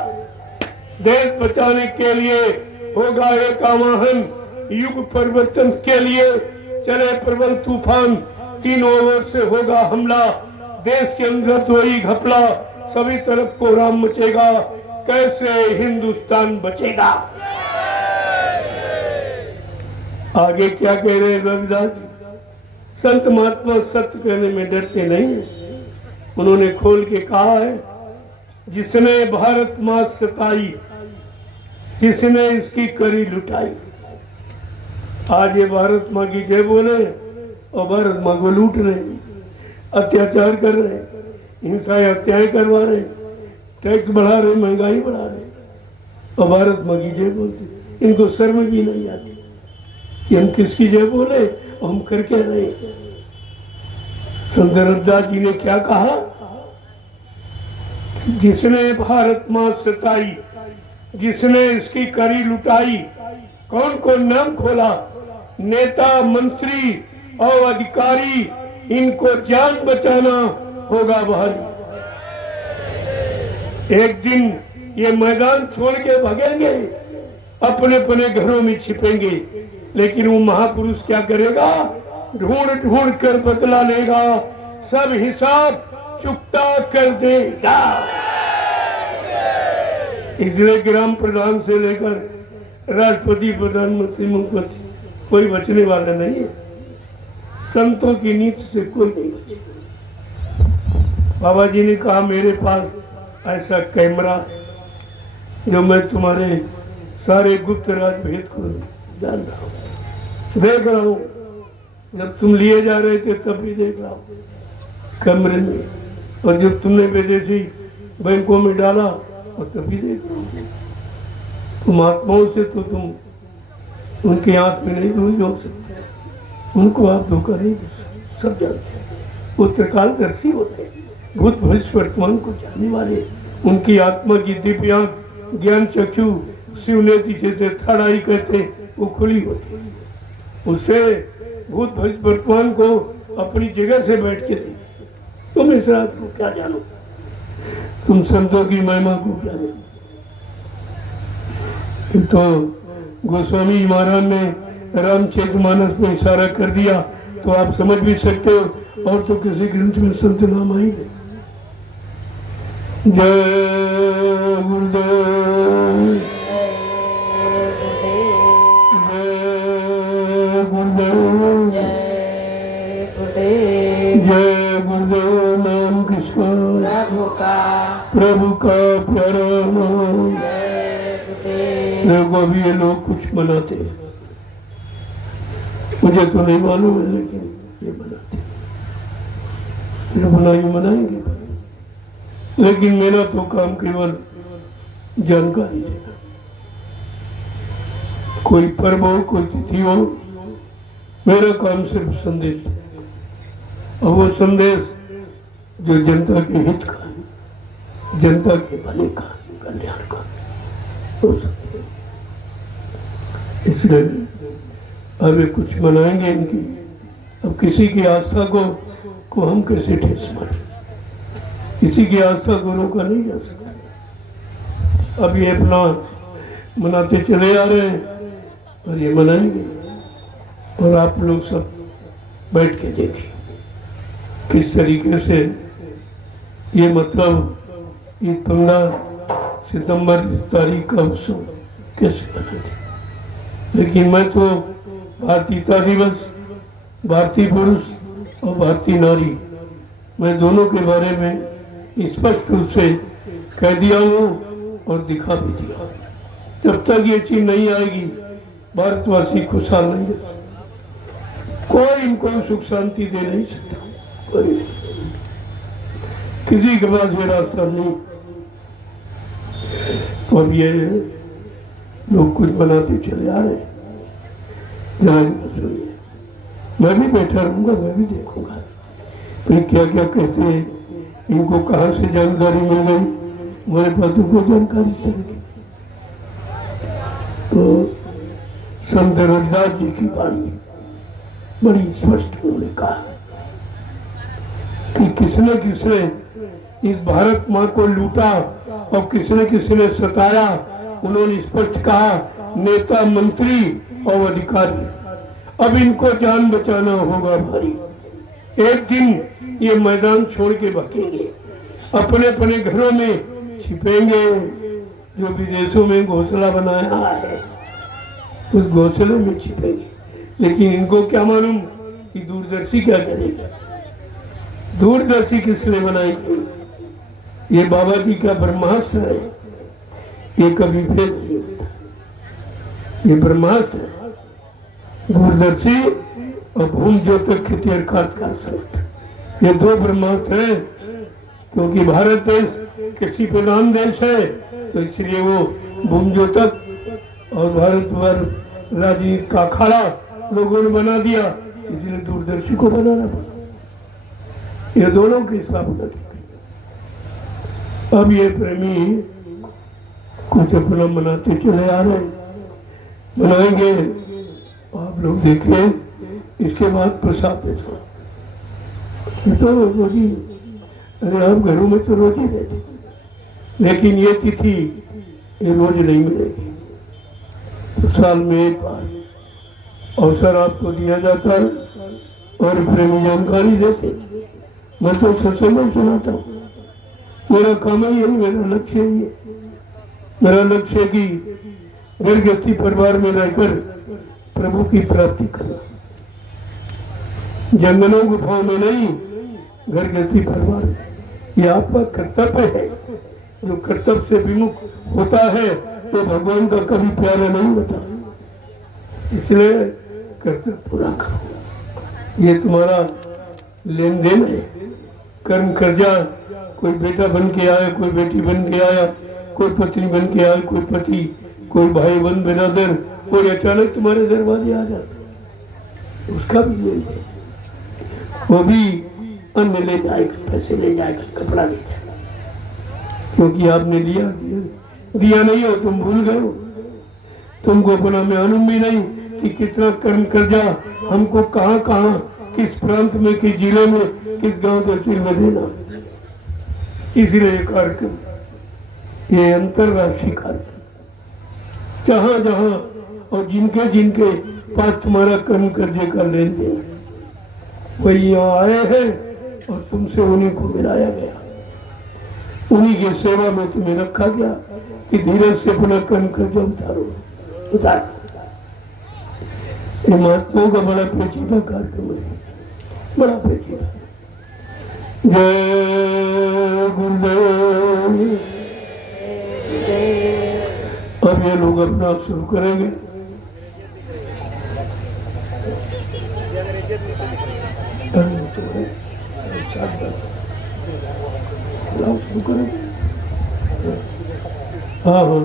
देश बचाने के लिए होगा एक आवाहन, युग परिवर्तन के लिए चले प्रबल तूफान, 3 ओर से होगा हमला, देश के अंदर तो ही घपला, सभी तरफ कोहराम मचेगा, कैसे हिंदुस्तान बचेगा। आगे क्या कह रहे हैं रविदास जी? संत महात्मा सत्य कहने में डरते नहीं है, उन्होंने खोल के कहा है, जिसने भारत माँ सताई, जिसने इसकी करी लुटाई। आज ये भारत माँ की जय बोले और भारत माँ को लूट रहे, अत्याचार कर रहे, हिंसा हत्याएं करवा रहे, टैक्स बढ़ा रहे, महंगाई बढ़ा रहे और भारत माँ की जय बोलते। इनको शर्म भी नहीं आती कि हम किसकी जय बोले और हम कर क्या रहे। संत रविदास जी ने क्या कहा, जिसने भारत माँ सताई, जिसने इसकी करी लुटाई। कौन कौन नाम खोला, नेता मंत्री और अधिकारी, इनको जान बचाना होगा भारी। एक दिन ये मैदान छोड़ के भागेंगे, अपने अपने घरों में छिपेंगे, लेकिन वो महापुरुष क्या करेगा, ढूंढ ढूंढ कर बदला लेगा, सब हिसाब चुकता कर देगा। इसलिए ग्राम प्रधान से लेकर राष्ट्रपति, प्रधानमंत्री, मुख्यमंत्री कोई बचने वाला नहीं है। संतों की नीति से कोई नहीं बचेगा। बाबा जी ने कहा, मेरे पास ऐसा कैमरा है जो मैं तुम्हारे सारे गुप्त राज भेद को जान रहा हूँ, देख रहा हूँ। जब तुम लिए जा रहे थे तब भी देख रहा हूँ कमरे में, और जब तुमने विदेशी बैंकों में डाला और तब भी देख रहा हूँ। तुम आत्माओं से तो तुम उनके आंख में नहीं धूल झोंक सकते, उनको आप धोखा नहीं दे सकते, सब जानते हैं। वो त्रिकालदर्शी होते हैं, भूत भविष्य वर्तमान को जानने वाले। उनकी आत्मा की दिव्य आंख, ज्ञान चक्षु, शिवनेति जैसे थर्ड आई कहते, वो खुली होती। उससे भूत भविष्य वर्तमान को अपनी जगह से बैठ के देखते। तुम इस रात को क्या जानो, तुम संतों की महिमा को क्या जानो। तो गोस्वामी महाराज ने रामचरितमानस में इशारा कर दिया तो आप समझ भी सकते हो, और तो किसी ग्रंथ में संत नाम आएंगे। जय गुरुदेव, जय गुरुदेव, जय गुरुदेव, जय गुरुदेव। नाम किसका, प्रभु का प्यारा नाम। जय गुरुदेव। देखो अभी ये लोग कुछ मनाते हैं, मुझे तो नहीं मालूम है, लेकिन ये बनाते हैं। मनाएंगे, लेकिन मेरा तो काम केवल जानकारी देना। कोई पर्व हो, कोई तिथि हो, मेरा काम सिर्फ संदेश देना, और वो संदेश जो जनता के हित का है, जनता के भले का, कल्याण का हो सकता है। इसलिए अभी कुछ मनाएंगे इनकी। अब किसी की आस्था को हम कैसे ठेस मारें, किसी की आस्था को रोका नहीं जा सकता। अब ये अपना मनाते चले आ रहे हैं और ये मनाएंगे, और आप लोग सब बैठ के देखिए किस तरीके से ये मतलब ये 15 सितंबर इस तारीख का उत्सव कैसे मनाते। लेकिन मैं तो भारतीयता दिवस, भारतीय पुरुष और भारतीय नारी, मैं दोनों के बारे में स्पष्ट रूप से कह दिया हूँ और दिखा भी दिया। जब तक ये चीज नहीं आएगी, भारतवासी खुशहाल नहीं रह सकता। कोई इनको सुख शांति दे नहीं सकता, कोई किसी के पास ये रास्ता नहीं। और ये लोग कुछ बनाते चले आ रहे हैं। सुनिए, मैं भी बैठा रहूंगा, मैं भी देखूंगा फिर क्या क्या कहते हैं, इनको कहाँ से जानकारी मिल गई। मेरे पास को जानकारी तरह की। तो संत रविदास जी की वाणी बड़ी स्पष्ट उन्होंने कहा कि किसने किसने इस भारत माँ को लूटा और किसने किसने सताया। उन्होंने स्पष्ट कहा, नेता मंत्री और अधिकारी, अब इनको जान बचाना होगा भारी। एक दिन ये मैदान छोड़ के भागेंगे, अपने अपने घरों में छिपेंगे। जो विदेशों में घोंसला बनाया है उस घोंसले में छिपेंगे। लेकिन इनको क्या मालूम कि दूरदर्शी क्या करेगा। दूरदर्शी किसने बनाई थी? ये बाबा जी का ब्रह्मास्त्र है, ये कभी फेल नहीं होता। ये ब्रह्मास्त्र है, दूरदर्शी और भूम ज्योतिष खितियर का ये दो ब्रह्मास्त्र है। क्योंकि भारत देश कृषि प्रधान देश है, तो इसलिए वो भूम ज्योतिष और भारत वर्ष राजनीति का अखाड़ा लोगों ने बना दिया, इसलिए दूरदर्शी को बनाना पड़ा। ये दोनों की स्थापना की। अब ये प्रेमी कुछ अपना मनाते चले आ रहे हैं, मनाएंगे, आप लोग देखें। इसके बाद प्रसाद देना, ये तो रोजी, अरे आप घरों में तो रोज ही रहते, लेकिन ये तिथि ये रोज नहीं मिलेगी। तो साल में एक बार अवसर आपको दिया जाता है और प्रेमी जानकारी देते। मैं तो सत्संग सुनाता हूँ, मेरा काम है यही, मेरा लक्ष्य यही है। मेरा लक्ष्य है कि घर गृहस्थी परिवार में रहकर प्रभु की प्राप्ति करना, जंगलों गुफाओं में नहीं, घर गृहस्थी परिवार में। ये आपका कर्तव्य है। जो कर्तव्य से विमुख होता है तो भगवान का कभी प्यारा नहीं होता। इसलिए कर्तव्य पूरा करो, ये तुम्हारा लेन देन है। कर्म कर्जा, कोई बेटा बन के आया, कोई बेटी बन के आया, कोई पत्नी बन के आया, कोई पति, कोई भाई बहन बिरादर, कोई अचानक तुम्हारे दरवाजे आ जाता, उसका भी लेन देन। वो भी अन्न ले जाएगा, पैसे ले जाएगा, कपड़ा ले जाएगा, क्योंकि आपने दिया नहीं हो, तुम भूल गए हो। तुमको अपना मालूम भी नहीं कि कितना कर्म कर्जा हमको कहाँ कहाँ, किस प्रांत में, किस जिले में, किस गांव तहसील में देना। इसलिए कार्यक्रम, ये अंतरराष्ट्रीय कार्यक्रम, जहाँ जहाँ और जिनके जिनके पास तुम्हारा कर्म कर्जे का लेन देन, वही यहाँ आए हैं और तुमसे उन्हीं को मिलाया गया, उन्हीं की सेवा में तुम्हें रखा गया कि धीरज से अपना कर्म कर्जा उतारो। ये महात्माओं का बड़ा पेचीदा कार्यक्रम है, बड़ा पेचीदा। जय गुरुदेव। अब ये लोग अपना शुरू करेंगे। हाँ हाँ,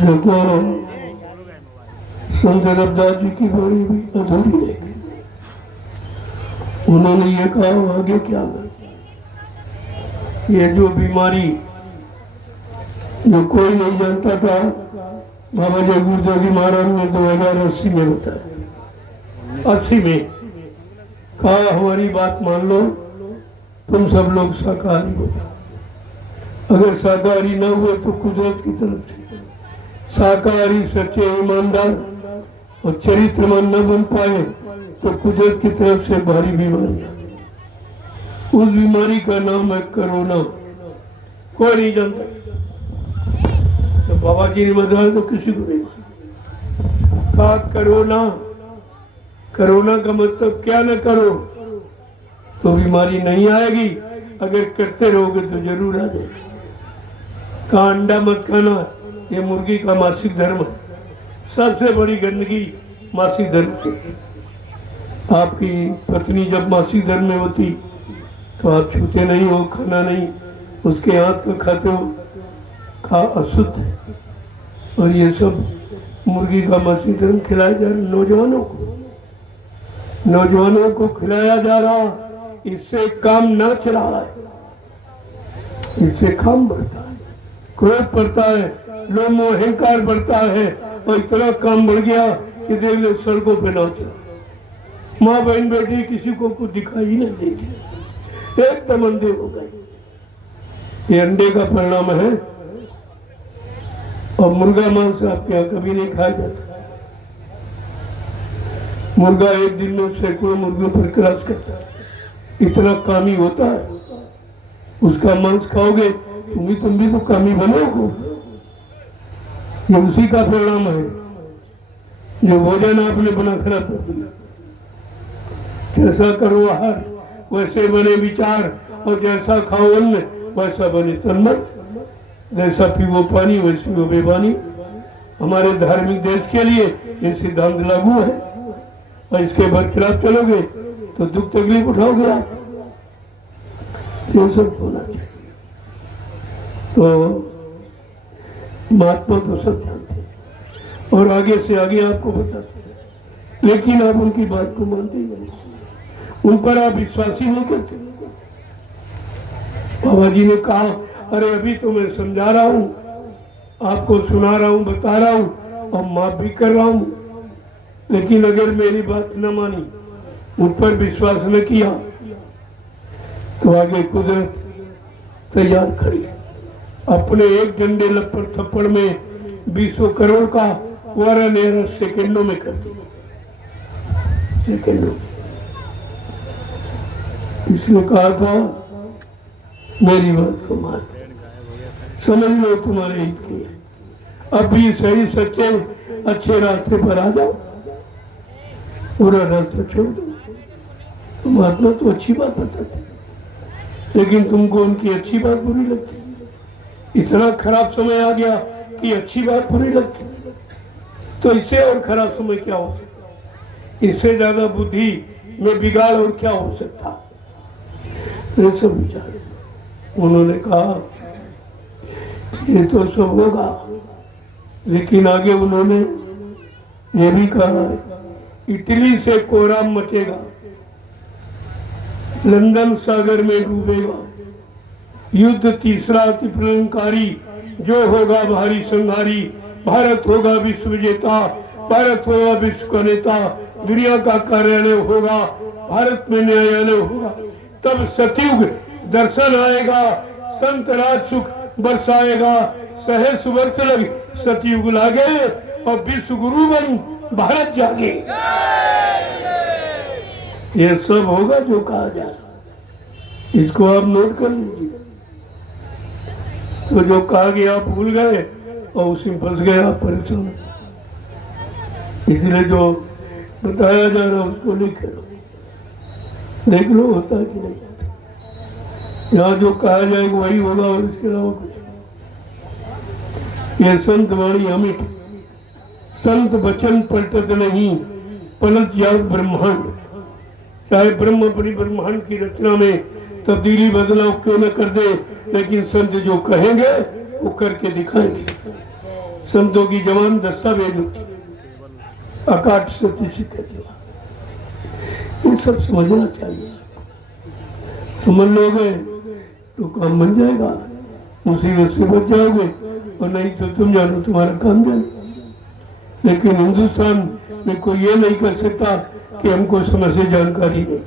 देखो संत रविदास जी की बारी भी अधूरी रह गई। उन्होंने ये कहा आगे क्या कर, ये जो बीमारी जो कोई नहीं जानता था, बाबा जय गुरुदेव जी महाराज ने 2080 में बताया। 80 में कहा हमारी बात मान लो, तुम सब लोग शाकाहारी हो जाओ। अगर शाकाहारी न हुए तो कुदरत की तरफ से शाकाहारी सच्चे ईमानदार और चरित्रवान न बन पाए तो कुदरत की तरफ से भारी बीमारियां। उस बीमारी का नाम है कोरोना। कोई नहीं जानता, तो बाबा जी ने बताया तो किसी को नहीं कहा। कोरोना, कोरोना का मतलब क्या न करो तो बीमारी नहीं आएगी, अगर करते रहोगे तो जरूर आ जाएगी। कहा अंडा मत खाना, ये मुर्गी का मासिक धर्म है। सबसे बड़ी गंदगी मासिक धर्म से। आपकी पत्नी जब मासिक धर्म में होती तो आप छूते नहीं हो, खाना नहीं, उसके हाथ का खाते हो, खा अशुद्ध है। और ये सब मुर्गी का मासिक धर्म खिलाया जा रहा नौजवानों को खिलाया जा रहा। इससे काम न चला है, इससे काम बढ़ता है, क्रोध बढ़ता है, लोग में अहंकार बढ़ता है, और इतना काम बढ़ गया कि देख लो सड़कों पे नाचो, माँ बहन बेटी किसी को कुछ दिखाई नहीं देती, एक तमंदे हो गए। ये अंडे का परिणाम है। और मुर्गा मांस आपके यहाँ कभी नहीं खाया जाता। मुर्गा एक दिन में सैकड़ों मुर्गियों पर क्रॉस करता है, इतना कामी होता है। उसका मांस खाओगे तुम भी तो कामी बनोगे। ये उसी का परिणाम है जो भोजन आपने बना खराब कर दिया। जैसा करो आहार वैसे बने विचार, और जैसा खाओ अन्न वैसा बने तन मन, जैसा पीवो पानी वैसी हो बेबानी। हमारे धार्मिक देश के लिए ये सिद्धांत लागू है, और इसके बरखिलाफ चलोगे तो दुख तकलीफ उठाओगे आप। ये सब होना चाहिए। तो महात्मा तो सब जानते हैं और आगे से आगे आपको बताते हैं, लेकिन आप उनकी बात को मानते ही नहीं, उन पर आप विश्वास ही नहीं करते। बाबा जी ने कहा, अरे अभी तो मैं समझा रहा हूँ, आपको सुना रहा हूँ, बता रहा हूँ और माफ भी कर रहा हूँ, लेकिन अगर मेरी बात न मानी, उन पर विश्वास न किया, तो आगे कुदरत तैयार खड़ी, अपने एक डंडे लपड़ थप्पड़ में 20 करोड़ का वारन सेकंडों में कर दिया, सेकंडों। इसने कहा था मेरी बात को मान समझ लो, तुम्हारे हित की। अब भी सही सच्चे अच्छे रास्ते पर आ जाओ, पूरा रास्ता छोड़ दो। महात्मा तो अच्छी बात बताते, लेकिन तुमको उनकी अच्छी बात बुरी लगती। इतना खराब समय आ गया कि अच्छी बात बुरी लगती, तो इससे और खराब समय क्या हो सकता? इससे ज्यादा बुद्धि में बिगाड़ और क्या हो सकता? ये सब विचार उन्होंने कहा ये तो सब होगा, लेकिन आगे उन्होंने ये भी कहा है, इटली से कोहराम मचेगा, लंदन सागर में डूबेगा, युद्ध तीसरा अति प्रलंकारी, जो होगा भारी संहारी, भारत होगा विश्व विजेता, भारत होगा विश्व का नेता, दुनिया का कार्यालय होगा, भारत में न्यायालय होगा, तब सतयुग दर्शन आएगा, संत राज सुख बरसाएगा, सहे सुवर्ष लग सतयुग लागे, और विश्व गुरु बन भारत जागे। ये सब होगा जो कहा जा रहा, इसको आप नोट कर लीजिए। तो जो कहा गया आप भूल गए और उसी में फंस गए आप, परेशान। इसलिए जो बताया जा रहा है उसको लिख लो, देख लो होता है कि नहीं होता। यहाँ जो कहा जाएगा वही होगा और इसके अलावा कुछ नहीं। ये संत वाणी अमिट, संत वचन पलटत नहीं, पलट जात ब्रह्मांड। चाहे ब्रह्म अपनी ब्रह्मांड की रचना में तब्दीली बदलाव क्यों न कर दे, लेकिन संत जो कहेंगे वो करके दिखाएंगे। संतों की जवान दस्तावेज होती है, अकाट सत्य से कहते हैं। ये सब समझना चाहिए, समझ लोगे तो काम बन जाएगा, मुसीबत से बच जाओगे, और नहीं तो तुम जानो तुम्हारा काम जाने। लेकिन हिंदुस्तान में कोई ये नहीं कर सकता कि हमको समय से जानकारी नहीं,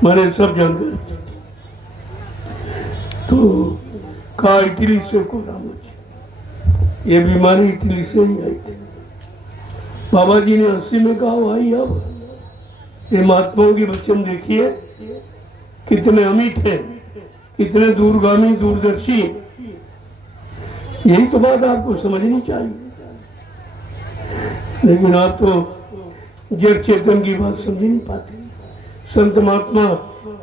हमारे सब जानकारी। तो कहा इटली से कोहराम, ये बीमारी इटली से ही आई थी। बाबा जी ने 80 में कहा भाई अब ये महात्माओं के वचन देखिए कितने अमिट हैं, कितने दूरगामी दूरदर्शी। यही तो बात आपको समझनी चाहिए, लेकिन आप तो जड़ चेतन की बात समझ नहीं पाते। संत महात्मा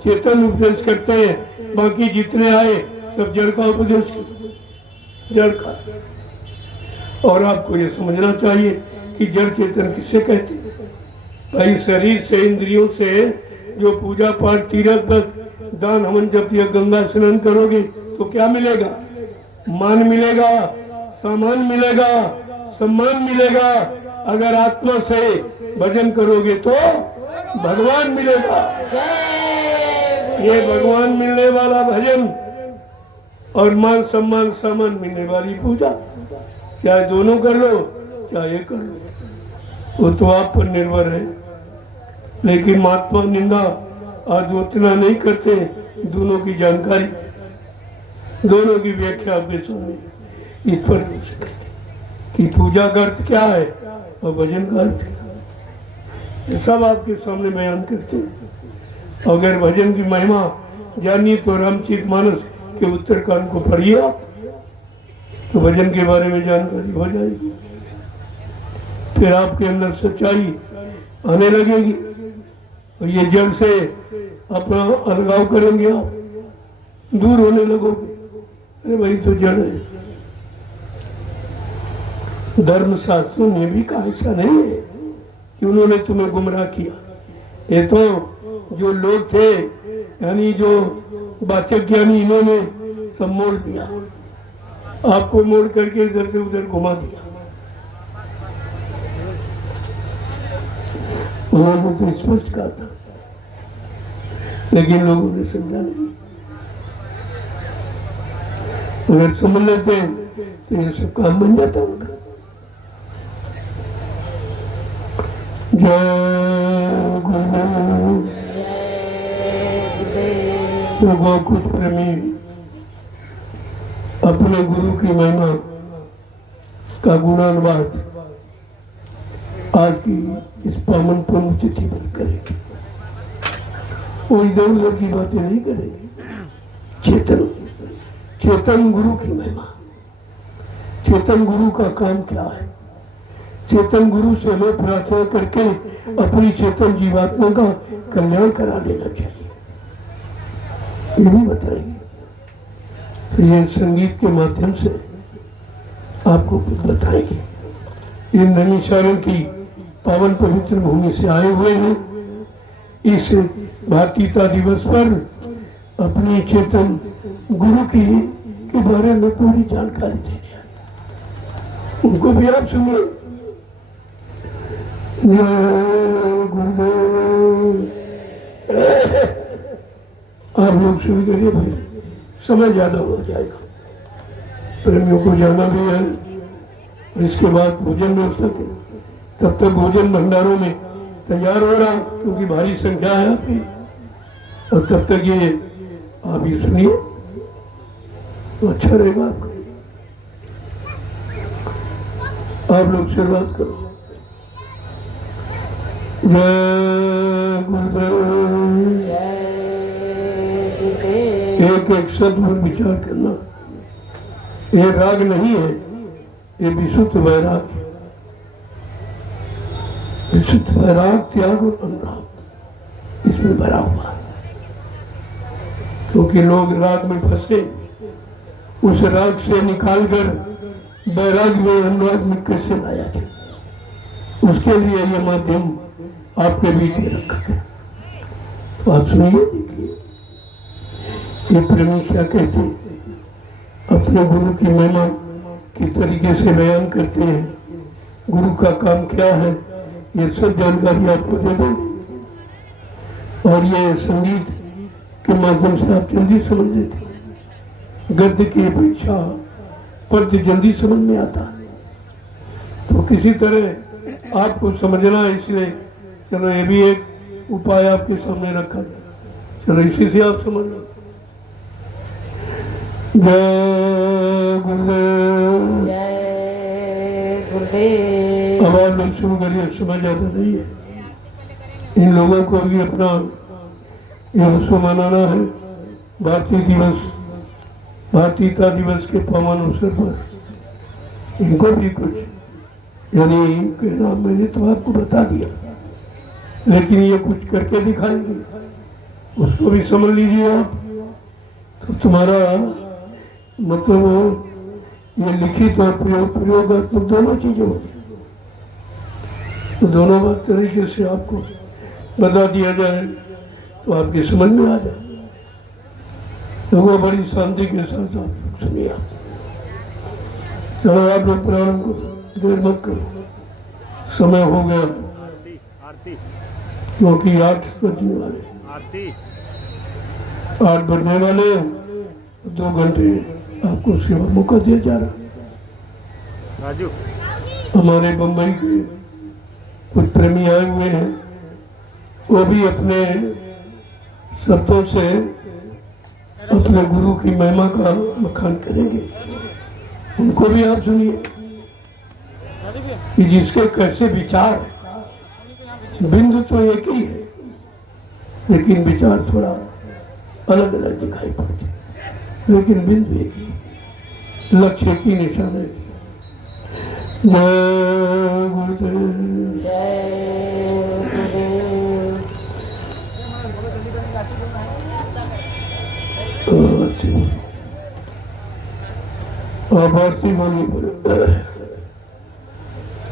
चेतन उपदेश करते हैं, बाकी जितने आए सब जड़ का उपदेश किए, जड़ का। और आपको ये समझना चाहिए कि जड़ चेतन किसे कहते हैं। भाई शरीर से इंद्रियों से जो पूजा पाठ तीर्थ दान हवन जब या गंगा स्नान करोगे तो क्या मिलेगा? मान मिलेगा, सामान मिलेगा, सम्मान मिलेगा। अगर आत्मा से भजन करोगे तो भगवान मिलेगा। ये भगवान मिलने वाला भजन और मान सम्मान सामान मिलने वाली पूजा, चाहे दोनों कर लो चाहे कर लो, वो तो आप पर निर्भर है। लेकिन महात्मा निंदा आज उतना नहीं करते, दोनों की जानकारी, दोनों की व्याख्या आपके सामने इस पर हो सके कि पूजा का अर्थ क्या है और भजन का अर्थ क्या है, ये सब आपके सामने बयान करते हैं। अगर भजन की महिमा जानिए तो रामचरितमानस के उत्तरकांड को पढ़िए आप, तो भजन के बारे में जानकारी हो जाएगी। फिर आपके अंदर सच्चाई आने लगेगी, तो ये जड़ से अपना अलगाव करेंगे, आप दूर होने लगोगे। अरे भाई तो जड़ है। धर्म शास्त्रों ने भी कहा ऐसा नहीं है कि उन्होंने तुम्हें गुमराह किया। ये तो जो लोग थे, यानी जो वाचक ज्ञानी, इन्होंने सब मोड़ दिया, आपको मोड़ करके इधर से उधर घुमा दिया। उन्होंने तो स्पष्ट कहा था, लेकिन लोगों ने समझा नहीं। अगर समझ लेते तो ये सब काम बन जाता उनका। जय गुरुदेव। तो गौकुश प्रेमी अपने गुरु की महिमा का गुणानुवाद आज की इस पावन पुण्यतिथि पर करेंगे। वो इधर उधर की बातें नहीं करेंगे। चेतन गुरु की महिमा, चेतन गुरु का काम क्या है, चेतन गुरु से हमें प्रार्थना करके अपनी चेतन जीवात्मा का कल्याण करा लेना चाहिए, ये भी बताएंगे। तो ये संगीत के माध्यम से आपको कुछ बताएंगे। ये नैमिषारण्य की पावन पवित्र भूमि से आए हुए हैं। इस भारतीयता दिवस पर अपनी चेतन गुरु की के बारे में पूरी जानकारी देनी है। उनको भी आप सुनिए। आप लोग शुरू करिए भाई, समय ज्यादा हो जाएगा। प्रेमियों को जाना भी है और इसके बाद भोजन व्यवस्था के, तब तक भोजन भंडारों में तैयार हो रहा, क्योंकि भारी संख्या है आपकी। और तब तक ये आप ये सुनिए तो अच्छा रहेगा आपको। आप लोग शुरुआत करो। जय गुरुदेव। एक एक शब्द पर विचार करना। ये राग नहीं है, ये विशुद्ध वैराग है। विशुद्ध वैराग, त्याग और अनुराग इसमें भरा हुआ है। क्योंकि लोग राग में फंसे, उस राग से निकालकर वैराग में, अनुराग में कैसे लाया जाए, उसके लिए ये माध्यम आपके बीच में रखा गया। तो आप सुनिए, देखिए ये प्रेमी क्या कहते हैं, अपने गुरु की महिमा किस तरीके से बयान करते हैं, गुरु का काम क्या है, ये सब जानकारी आपको दे देंगे। और ये संगीत के माध्यम से आप जल्दी समझ लेते हैं। गद्य की अपेक्षा पद्य जल्दी समझ में आता है। तो किसी तरह आपको समझना है, इसलिए चलो ये भी एक उपाय आपके सामने रखा जाए। चलो इसी से आप समझ लो। जय गुरुदेव। जय गुरुदेव। अब आप लोग शुरू करिए, समय ज्यादा नहीं है। इन लोगों को भी अपना यह उत्सव मनाना है। भारतीयता दिवस के पावन अवसर पर इनको भी कुछ यानी कहना, मैंने तो आपको बता दिया, लेकिन ये कुछ करके दिखाएंगे, उसको भी समझ लीजिए आप। तो तुम्हारा मतलब ये लिखित और प्रयोगात्मक दोनों चीजें होती हैं। तो दोनों बात तरीके से आपको बता दिया जाए तो आपकी समझ में आ जाए। तो वो बड़ी शांति के साथ आप सुनिए। चलो आप लोग प्रारंभ करो, देर मत करो, समय हो गया क्योंकि 8 बजने वाले, 8 बजने वाले, 2 घंटे आपको सेवा मौका दिया जा रहा। राजू, हमारे बम्बई के कुछ प्रेमी आए हुए हैं, वो भी अपने शब्दों से अपने गुरु की महिमा का बखान करेंगे। उनको भी आप सुनिए कि जिसके कैसे विचार, बिंदु तो एक ही है लेकिन विचार थोड़ा अलग अलग दिखाई पड़ते, लेकिन बिंदु एक ही, लक्ष्य की निशाना की। जय गुरुदेव। जय गुरुदेव। अब आरती बोली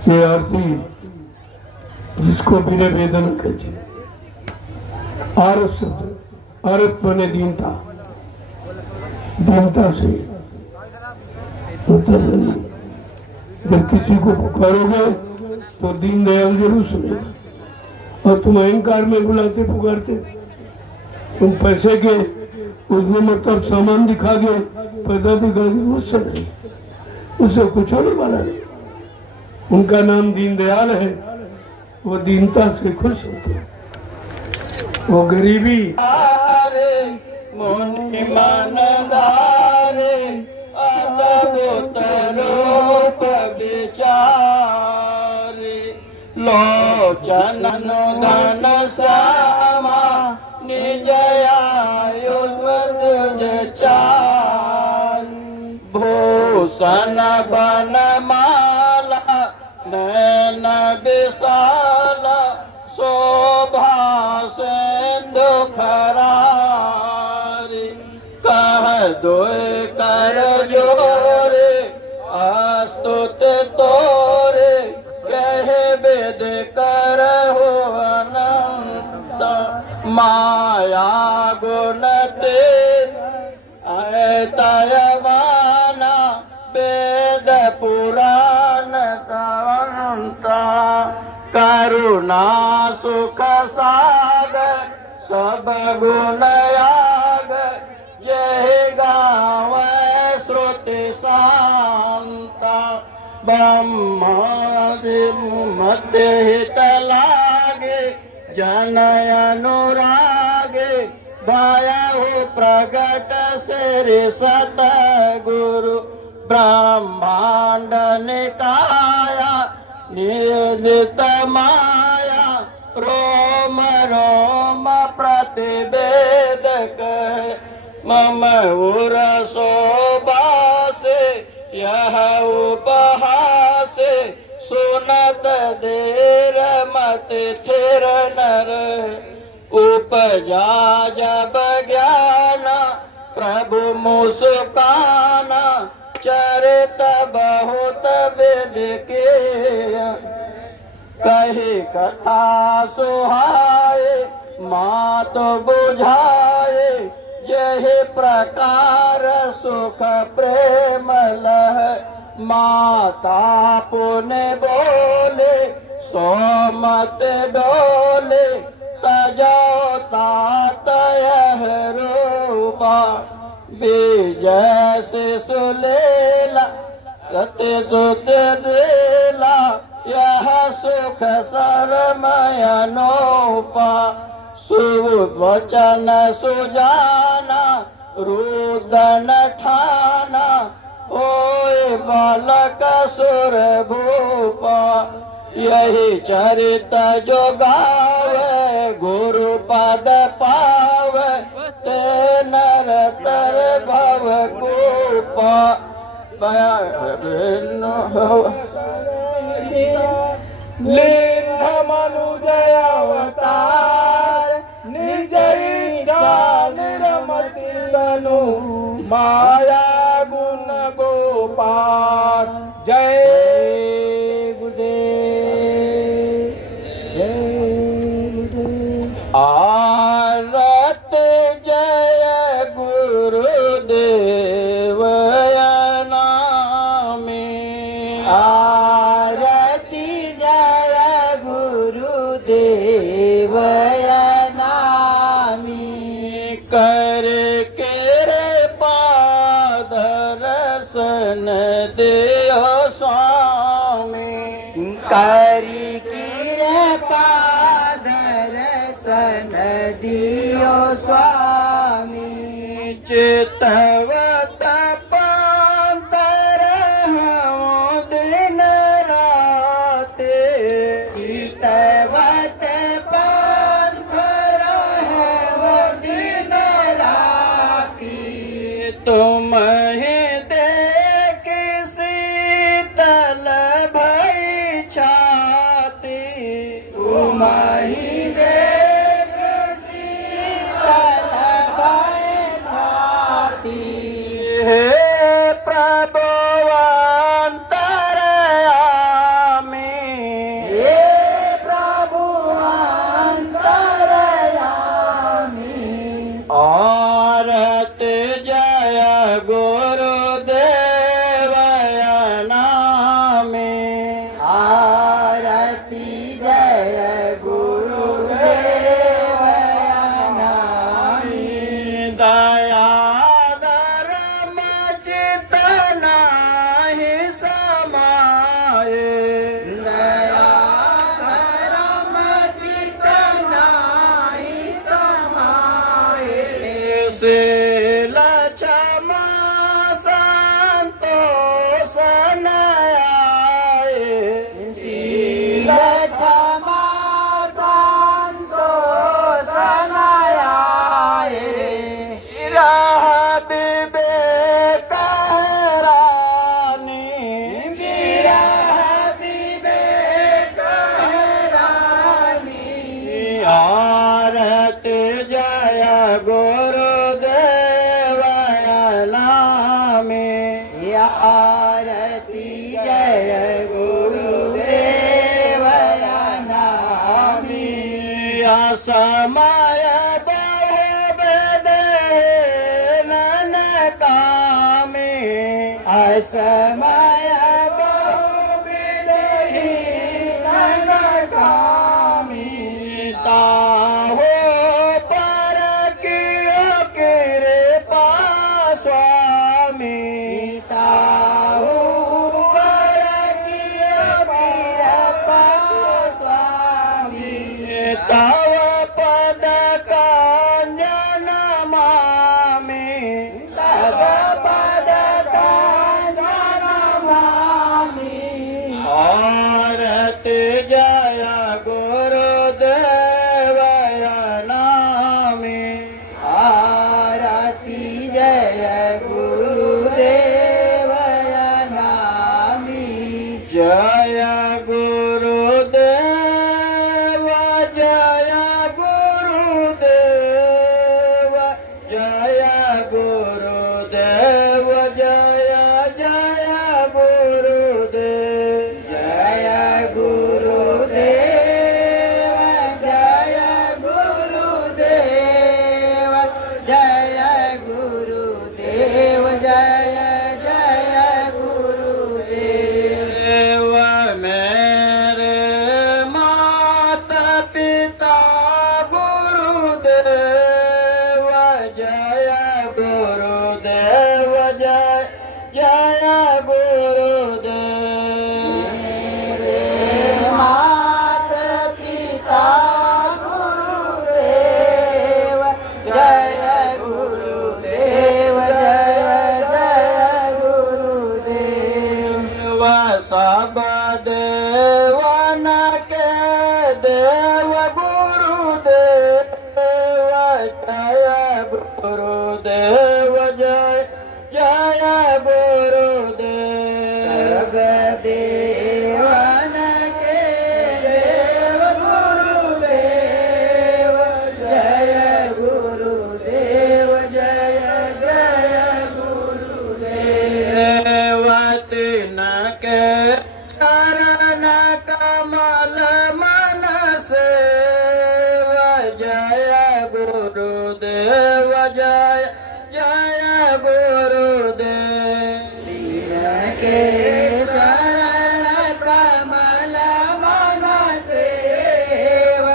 ये आरती जिसको बिना वेदना कहते आरत शब्द आरत बने दीनता दीनता से जब किसी को पुकारोगे तो दीन दयाल जरूर सुनेगा। और तुम अहंकार में बुलाते पुकारते, तुम पैसे के उसमें मतलब सामान दिखा गए, पैसा दिखा गए, उससे नहीं, उससे कुछ होने वाला नहीं। उनका नाम दीन दयाल है, वो दीनता से खुश होते हैं। वो गरीबी मुनि मन धारे अद्भुत रूप विचारे लोचन धन श्यामा निज आयुध चार भूषण बन माला नैन विशाल शोभा सिंधु खरारी कह दो कर जोरे अस्तुत तोरे कह वेद कर हो अनंत माया गुण तयवाना वेद पुराण तवंता करुणा सुख सागर सब गुण याग जय गाव श्रुति शांता ब्रह्म हित लागे जन अनुरागे भयहु प्रगट श्री सतगुरु ब्रह्मांड निकाया निर्जित माया रोम रोम प्रतिवेदक मम उर शोभासे यह उपहास सुनत देर मत थिर नर उपजा जब ज्ञान प्रभु मुस्काना चरित बहुत वेद के कही कथा सुहाए मात बुझाए जय प्रकार सुख प्रेम लह माता पुण्य बोले सोमत डोले तजो तात यह रूपा विजय से सुलेला रते सुत देला यह सुख सरमयनोपा सुवचन सुजाना रुदन ठाना ओए बालक सुर भूपा यही चरित जो गावे गुरु पद पावे ते नर तर भव कूपा लीन मनुजय अवतार निज चाल रमति तनु माया गुण गोपाल जय गुरुदेव जय गुरुदेव आरत जय गुरुदेव नामे आरती जय गुरुदेव नामी कर के पाद रसन देव स्वामी करी कृपा दर्शन दियो स्वामी चितवत पांतर हम दिन राते चितवत पंथ रहवो दिन राती तुम ही देख शीतल भई छा जय गुरुदेव नामी समय बहु बेदे नन कामे असमय बहुविधि ननकामी ताहो पर कियो कृपा स्वामी ताहु पर कियो कृपा स्वामी तव पद कांजन मामी तव पद कांजन मामी आरती जय गुरुदेव नामी आरती जय गुरुदेव नामी जय गुरुदेव जय गुरुदेव जय गुरुदेव जय जय गुरुदेव जय गुरुदेव जय गुरुदेव जय गुरुदेव जय जय गुरुदेव देव मेरे माता पिता गुरुदेव जय गुरुदेव जय जय गुरुदेव मेरे माता पिता गुरुदेव जय गुरुदेव जय जय गुरुदेव सब देवन के देव गुरुदेव जय गुरुदेव जय जय गुरुदेव देवन के देव गुरुदेव जय गुरुदेव जय जय गुरुदेव देवतिन के चरण कमल मन सेव जय गुरुदेव जय जय गुरुदेव के चरण कमल मन सेव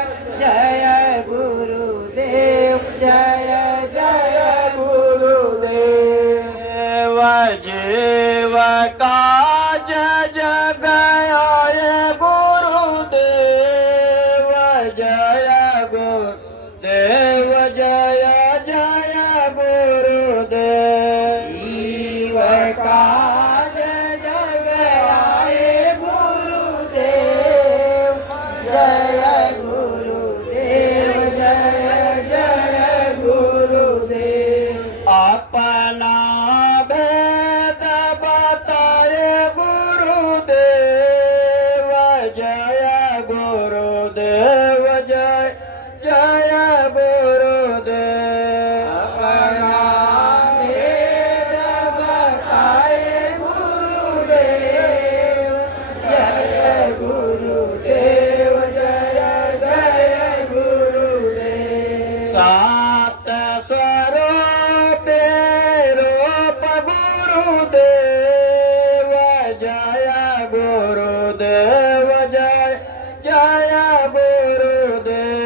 जय गुरुदेव जय जय गुरुदेव देव जीव काज जगय गुरुदेव जय गुरुदेव जय जय गुरुदेव जीव काज जग आए गुरुदेव जय गुरुदेव जय जय गुरुदेव अपना भेद बताए गुरुदेव जय गुरुदेव जय जय गुरुदेव अपना भेद बताए गुरुदेव जय गुरुदेव जय जय गुरुदेव सात स्वरूप रूप गुरुदेव जय गुरुदेव जय जय गुरुदेव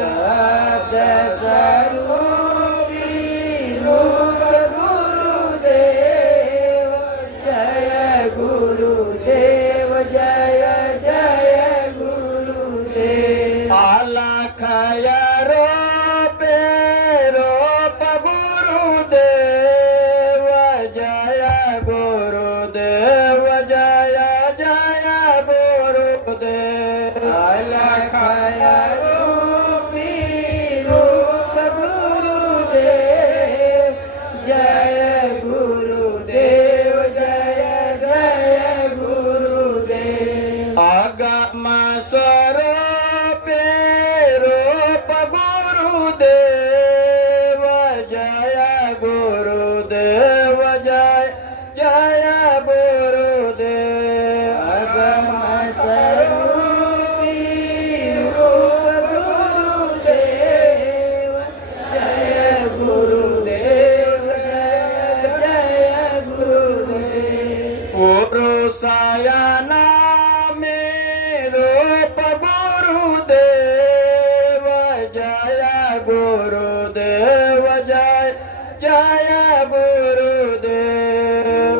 शब्द स्वरूपी रूप गुरुदेव जय गुरुदेव जय जय गुरुदेव अलखय रूप रूप गुरुदेव जय गुरुदेव जय जय गुरुदेव गुरु सायाना मेरो गुरुदेव जय गुरुदेव जय जय गुरुदेव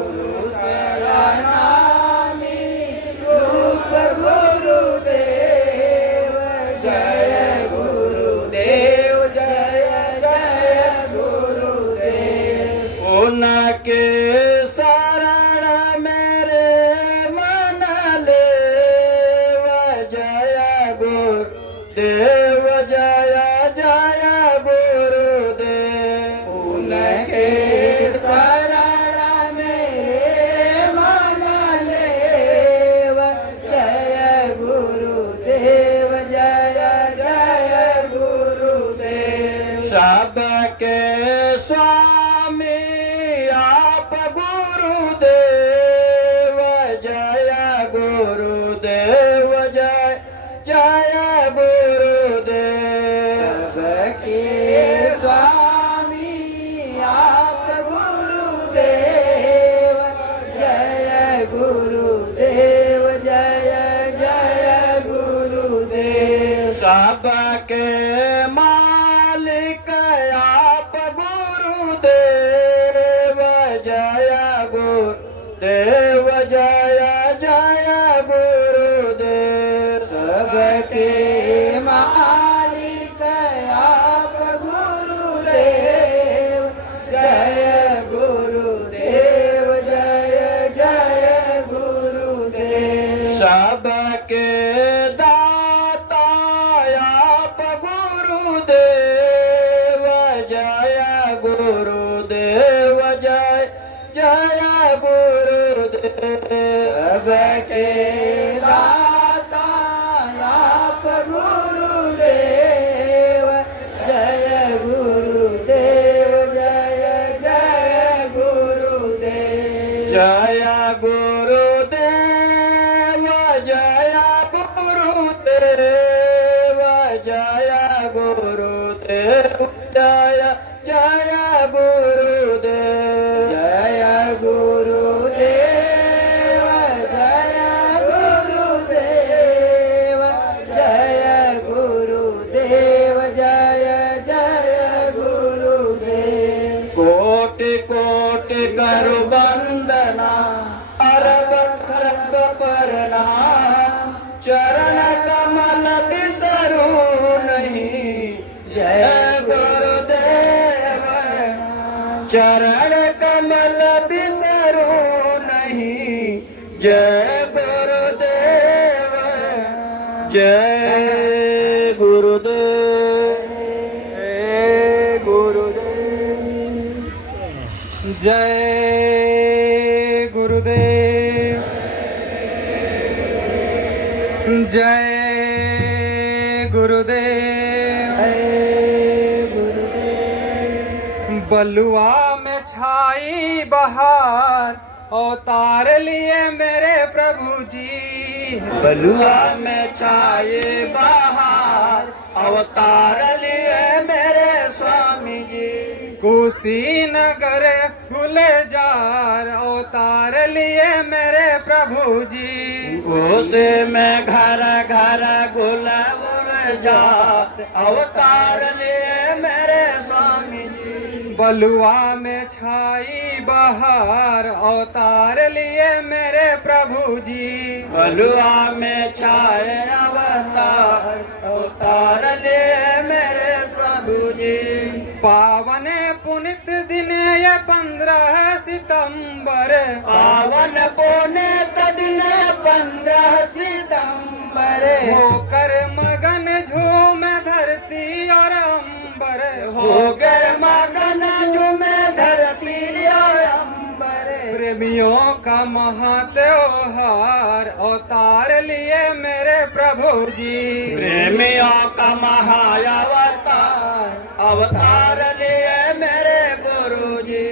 नामी रूप गुरुदेव जय गुरुदेव जय जय गुरुदेव उनके शरण मेरे मन लेव जय गुरुदेव जय जय गुरुदेव उनके शरण मेरे मन लेव जय गुरुदेव जय जय गुरुदेव सबके स्वामी आप गुरुदेव जय गुरुदेव जय जय गुरुदेव सबके स्वामी आप गुरुदेव जय गुरुदेव जय जय गुरुदेव सबके मालिक आप गुरुदेव जय गुरुदेव जय जय गुरुदेव सबके मालिक आप गुरुदेव जय गुरुदेव जय जय गुरुदेव सबके दाता आप गुरुदेव जय गुरुदेव जय जय गुरुदेव सबके दाता आप गुरुदेव जय गुरुदेव जय जय गुरुदेव जय गुरुदेव जय गुरुदेव जय गुरुदेव जय जय गुरुदेव जय गुरुदेव जय गुरुदेव जय गुरुदेव जय जय गुरुदेव कोटि कोटि करु वंदना अरब खरब प्रणाम चरण कमल बिसरू नहीं जय गुरुदेव चरण कमल बिसरू नहीं जय गुरुदेव जय गुरुदेव जय गुरुदेव जय गुरुदेव जय गुरुदेव बलुआ में छाई बहार अवतार लिए मेरे प्रभु जी बलुआ में छाई बहार अवतार लिए मेरे स्वामी जी कुशीनगर गुलजार अवतार लिए मेरे प्रभु जी उसे में घर घर गुलजार अवतार लिए मेरे स्वामी जी बलुआ में छाई बहार अवतार लिए मेरे प्रभु जी बलुआ में छाए अवतार लिए मेरे प्रभु जी पावन पुनित दिन ये 15 सितंबर पावन पुनित दिन 15 सितंबर होकर मगन झूमे धरती और अंबर होकर मगन झूमे धरती और अंबर प्रेमियों का महात्योहार अवतार लिए मेरे प्रभु जी प्रेमियों का महाअवतार अवतार लिए मेरे गुरु जी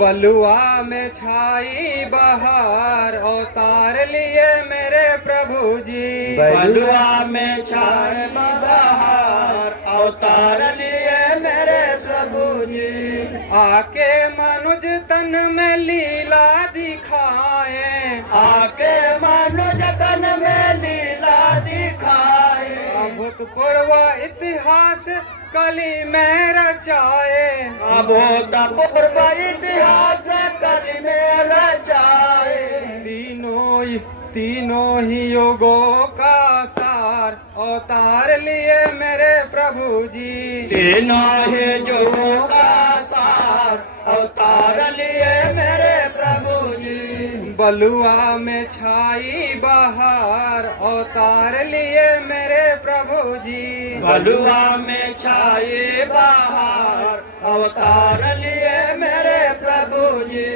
बलुआ में छाई बहार अवतार लिए मेरे प्रभु जी बलुआ में छाई बहार अवतार लिए मेरे प्रभु जी आके मनुज तन में लीला दिखाए पूर्व इतिहास कली में रचाए, अभूतपूर्व इतिहास कली में रचाए, तीनों ही युगों का सार अवतार लिए मेरे प्रभु जी। तीनों ही युगों का सार अवतार लिए मेरे प्रभु जी। बलुआ में छाई बहार अवतार लिए मेरे प्रभु जी। बलुआ में छाई बहार अवतार लिए मेरे प्रभु जी।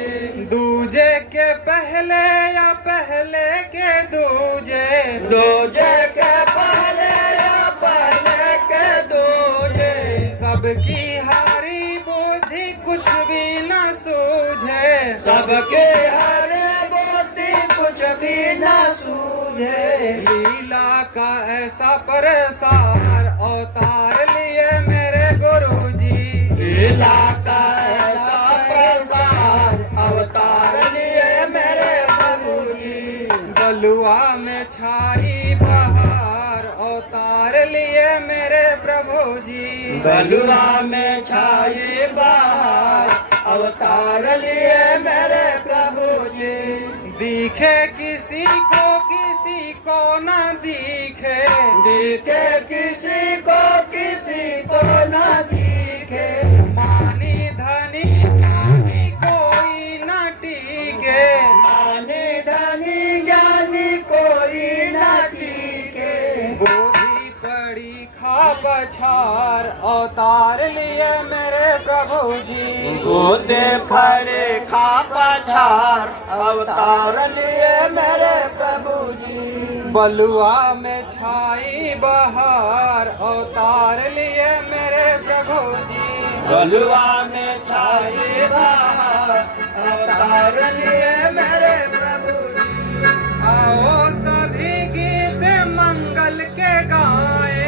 दूजे के पहले या पहले के दूजे, दूजे के पहले या पहले के दूजे, सबकी हारी बुद्धि कुछ भी न सूझे, सबके हरे बुद्धि कुछ भी न सूझे। लीला का ऐसा प्रसार अवतार लिए मेरे गुरु जी। लीला का ऐसा प्रसार अवतार लिए मेरे प्रभु जी। बलुआ में छाई बहार अवतार लिए मेरे प्रभु जी। बलुआ में छाई बहार अवतार लिए मेरे प्रभु जी। दिखे किसी को न दिखे, दिखे किसी को न दिखे, मानी धनी ज्ञानी कोई न टीके, माने धनी ज्ञानी कोई न टीके। बुद्धि पड़ी खा पछार अवतार लिए मेरे प्रभु जी। गोदे फड़े खा पछार अवतार लिए मेरे प्रभु जी। बलुआ में छाई बहार अवतार लिए मेरे प्रभु जी। बलुआ में छाई बहार अवतार लिए मेरे प्रभु जी। आओ सभी गीत मंगल के गाए,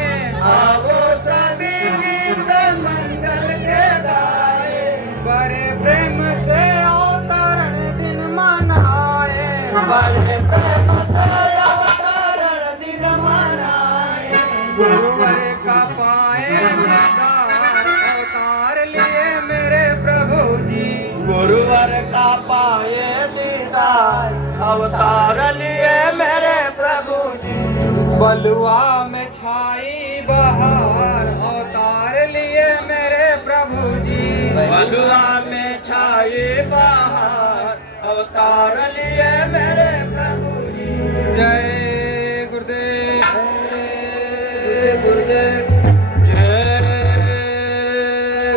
आओ सभी गीत मंगल के गाए, बड़े प्रेम से अवतरण दिन मनाए, बड़े प्रेम से अवतरण दिन मनाए। गुरुवर का पाए दीदार अवतार लिए मेरे प्रभु जी। गुरुवर का पाए दीदार अवतार लिए मेरे प्रभु जी। बलुआ में छाई बहार अवतार लिए मेरे प्रभु जी। बलुआ में छाई बहार अवतार लिए मेरे प्रभु जी। जय गुरुदेव। जय गुरुदेव, जय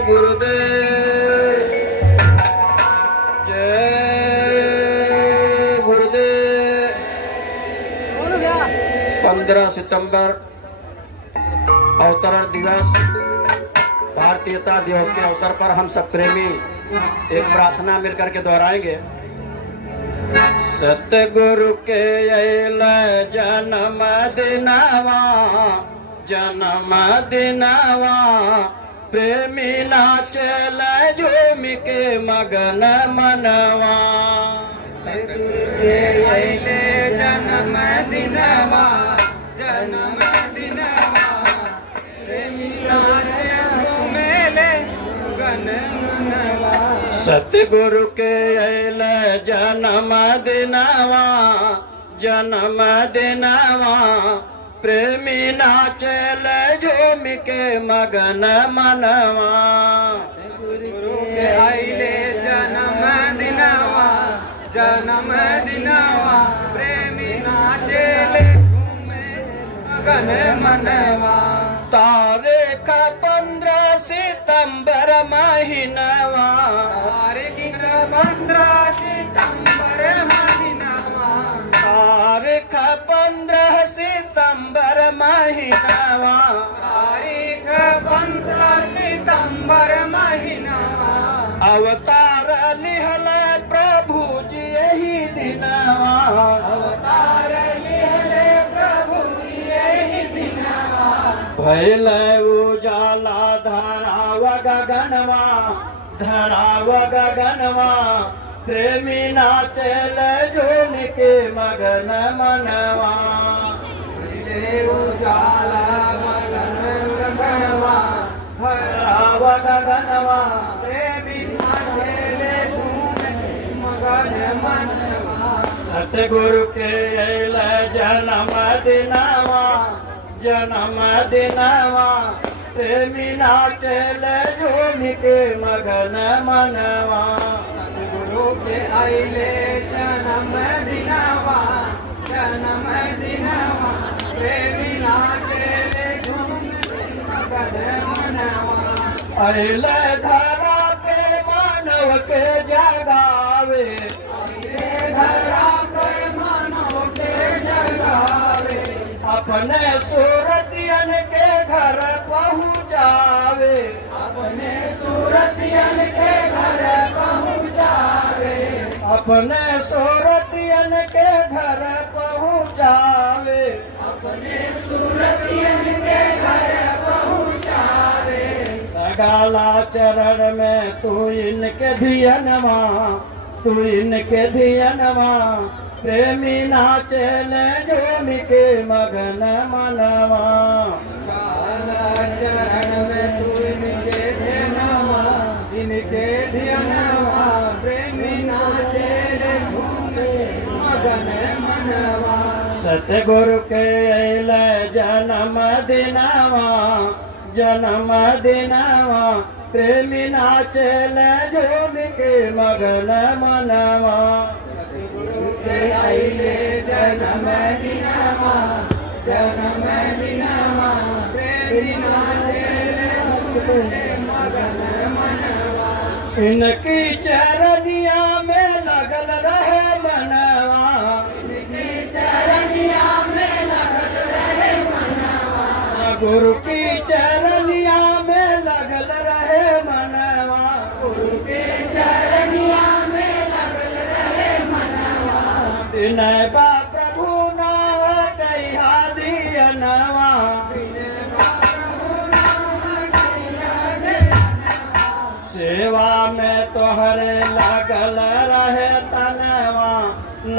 गुरुदेव, जय गुरुदेव। 15 सितंबर अवतरण दिवस, भारतीयता दिवस के अवसर पर हम सब प्रेमी एक प्रार्थना मिलकर के दोहराएंगे। सतगुरु के अल जन्म दिनवा, जन्म दिनवा, प्रेमी नाचल झूम के मगन मनवा। अइले जन्म दिनवा, जन्म दिनवा, प्रेमी नाचे झूमेले गन मनवा। सतगुरु के अल जन्म दिनवा, जन्म दिनवा, प्रेमी नाचल झूम के मगन मनवा। गुरु के अइले जन्म दिनवा, जन्म दिनवा, प्रेमी नाचेले घूमे मगन मनवा। तारीख 15 सितंबर महीनवा, तारीख 15 सितंबर महीनवा, तारीख 15 सितंबर महीनवा, तारीख 15 सितंबर महीनवा। अवतार लिहल प्रभु जी यही दिनवा, अवतार लिहले प्रभु यही दिनवा। भैल उजाला धराव गगनवा, धराव गगनवा, प्रेमी नाचल झूम के मगन मनवा। उजाला मगन भराव गगनवा प्रेमी नाचेले झूमे मगन मनवा सतगुरु के अल जन्म दिनवा जन्म दिनवा प्रेमी नाचल झूम के मगन मनवा सतगुरु के आइले जन्म दिनवा प्रेमी नाचेले झूम मगन मनवा अल धरा पे मानव के जगावे धरा पर मानव के जगावे अपने सूरतियन के घर पहुँचावे अपने सूरतियन के घर पहुँचावे अपने सूरतियन के घर पहुँचावे अपने सूरतियन के घर पहुँचावे लगाला चरण में तू इनके धियनवा तू इनके धियनवा प्रेमी नाचले झूम के मगन मनवा काला चरण में तू इनके ध्यानवा इनके ध्यानवा प्रेमी नाचेले झूम के मगन मनवा सतगुरु के अल जन्म दिनवा जन्म दिनवा प्रेमी नाचल झूम के मगन मनवा सतगुरु के आइले जन्म दिनवा प्रेमी नाचेले झूम के मगन मनवा इनकी चरनिया में लगल रहे मनवा इनकी चरनिया में लगल रहे मनवा गुरु की चरनिया में लगल रहे मनवा गुरु के चरनिया में लगल रहे मनवा विनय बा प्रभु ना कहिया दियनवा सेवा में तोहरे लगल रहे तनवा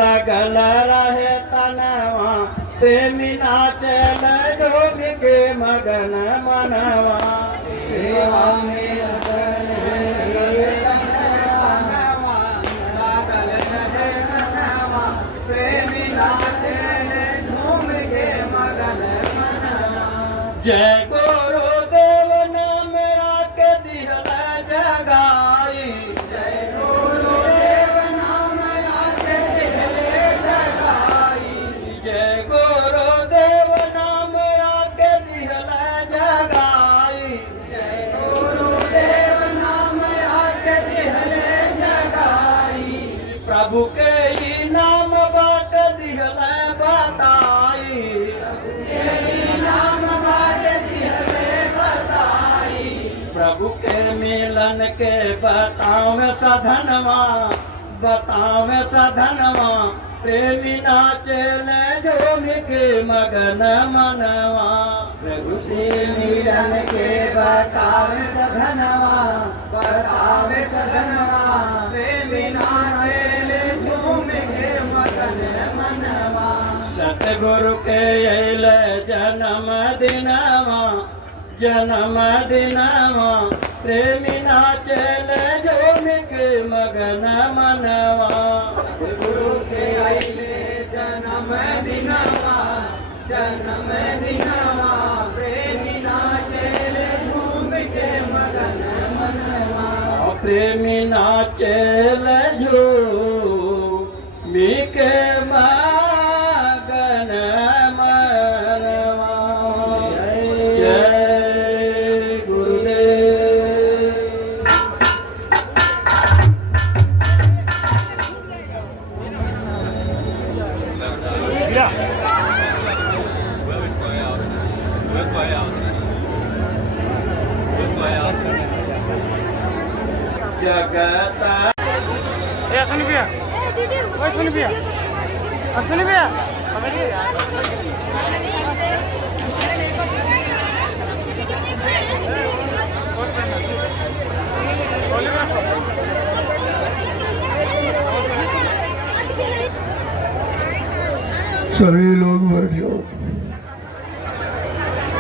लगल रहे तनवा प्रेमी नाचल झूम के मगन मनवा सेवा में लगल रहे तनवा लागल रहे तनवा प्रेमी नाचेले झूम के मगन मनवा जय गुरुदेव नाम आके दिहल जगाई जय गुरुदेव नाम आके दिहले जगाई जय गुरुदेव नाम आके दिहल जगाई जय गुरुदेव नाम आके दिहले जगाई प्रभु के ही नाम बाट दिहल बताई नाम बाट दिहले बताई प्रभु के मिलन के बतावे सधनवा प्रेमी नाचले झूम के मगन मनवा प्रभु से मिलन के बतावे सधनवा प्रेमी नाचेले झूम के मगन मनवा सतगुरु के अल जन्म दिनवा प्रेमी नाचल झूम के मगन मनवा गुरु के आइले जन्म दिनवा प्रेमी नाचेले झूम के मगन मनवा प्रेमी नाचल झूम के मगन मनवा जय गुरुदेव गिरा जगत ए अश्विनी भैया ओ अश्विनी भैया हमारी सभी लोग बैठ जाओ,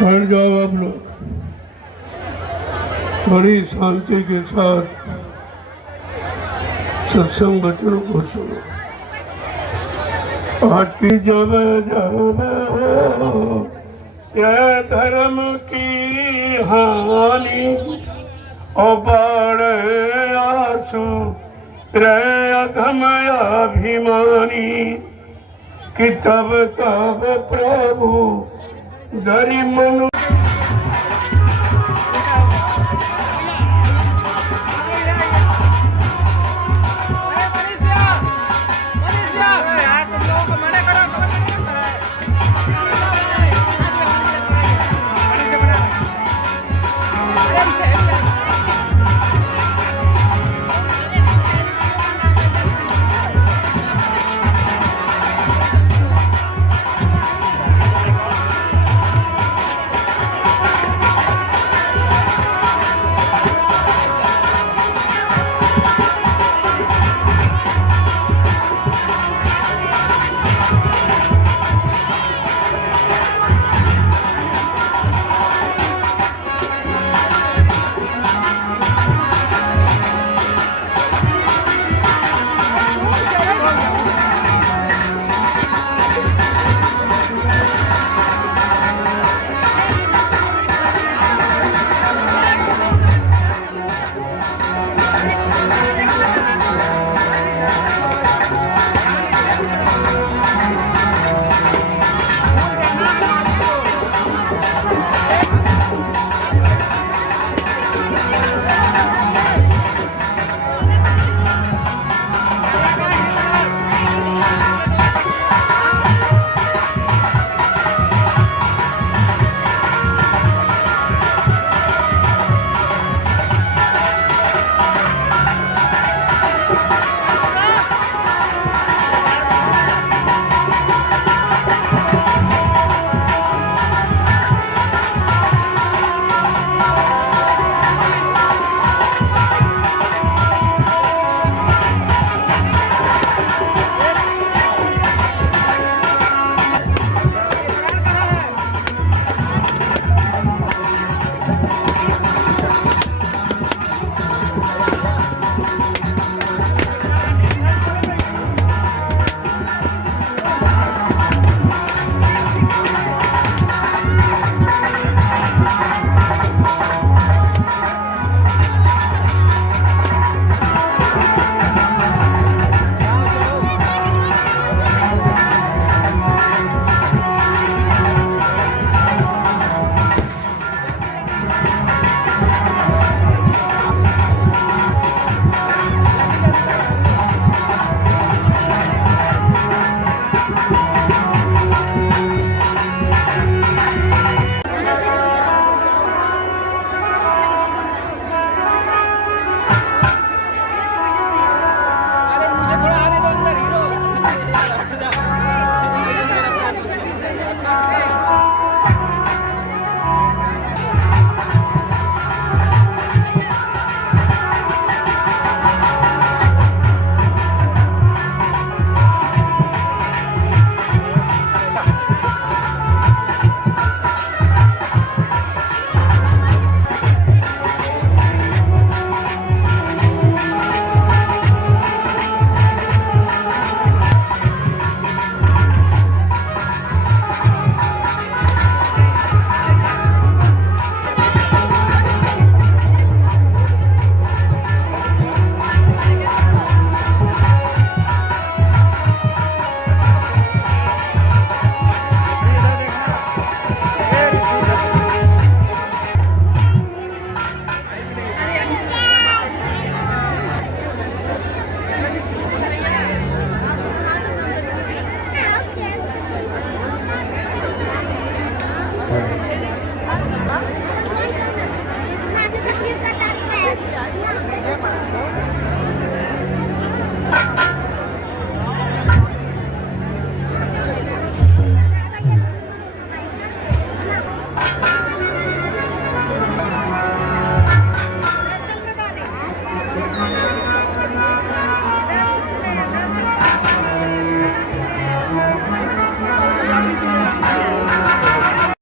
बैठ जाओ आप लोग। बड़ी शांति के साथ सत्संग वचनों को सुनो। आज की जब जब हो ये धर्म की हानि और बाढ़ आंसू रे अधम अभिमानी कि तब तब प्रभु धरि मनु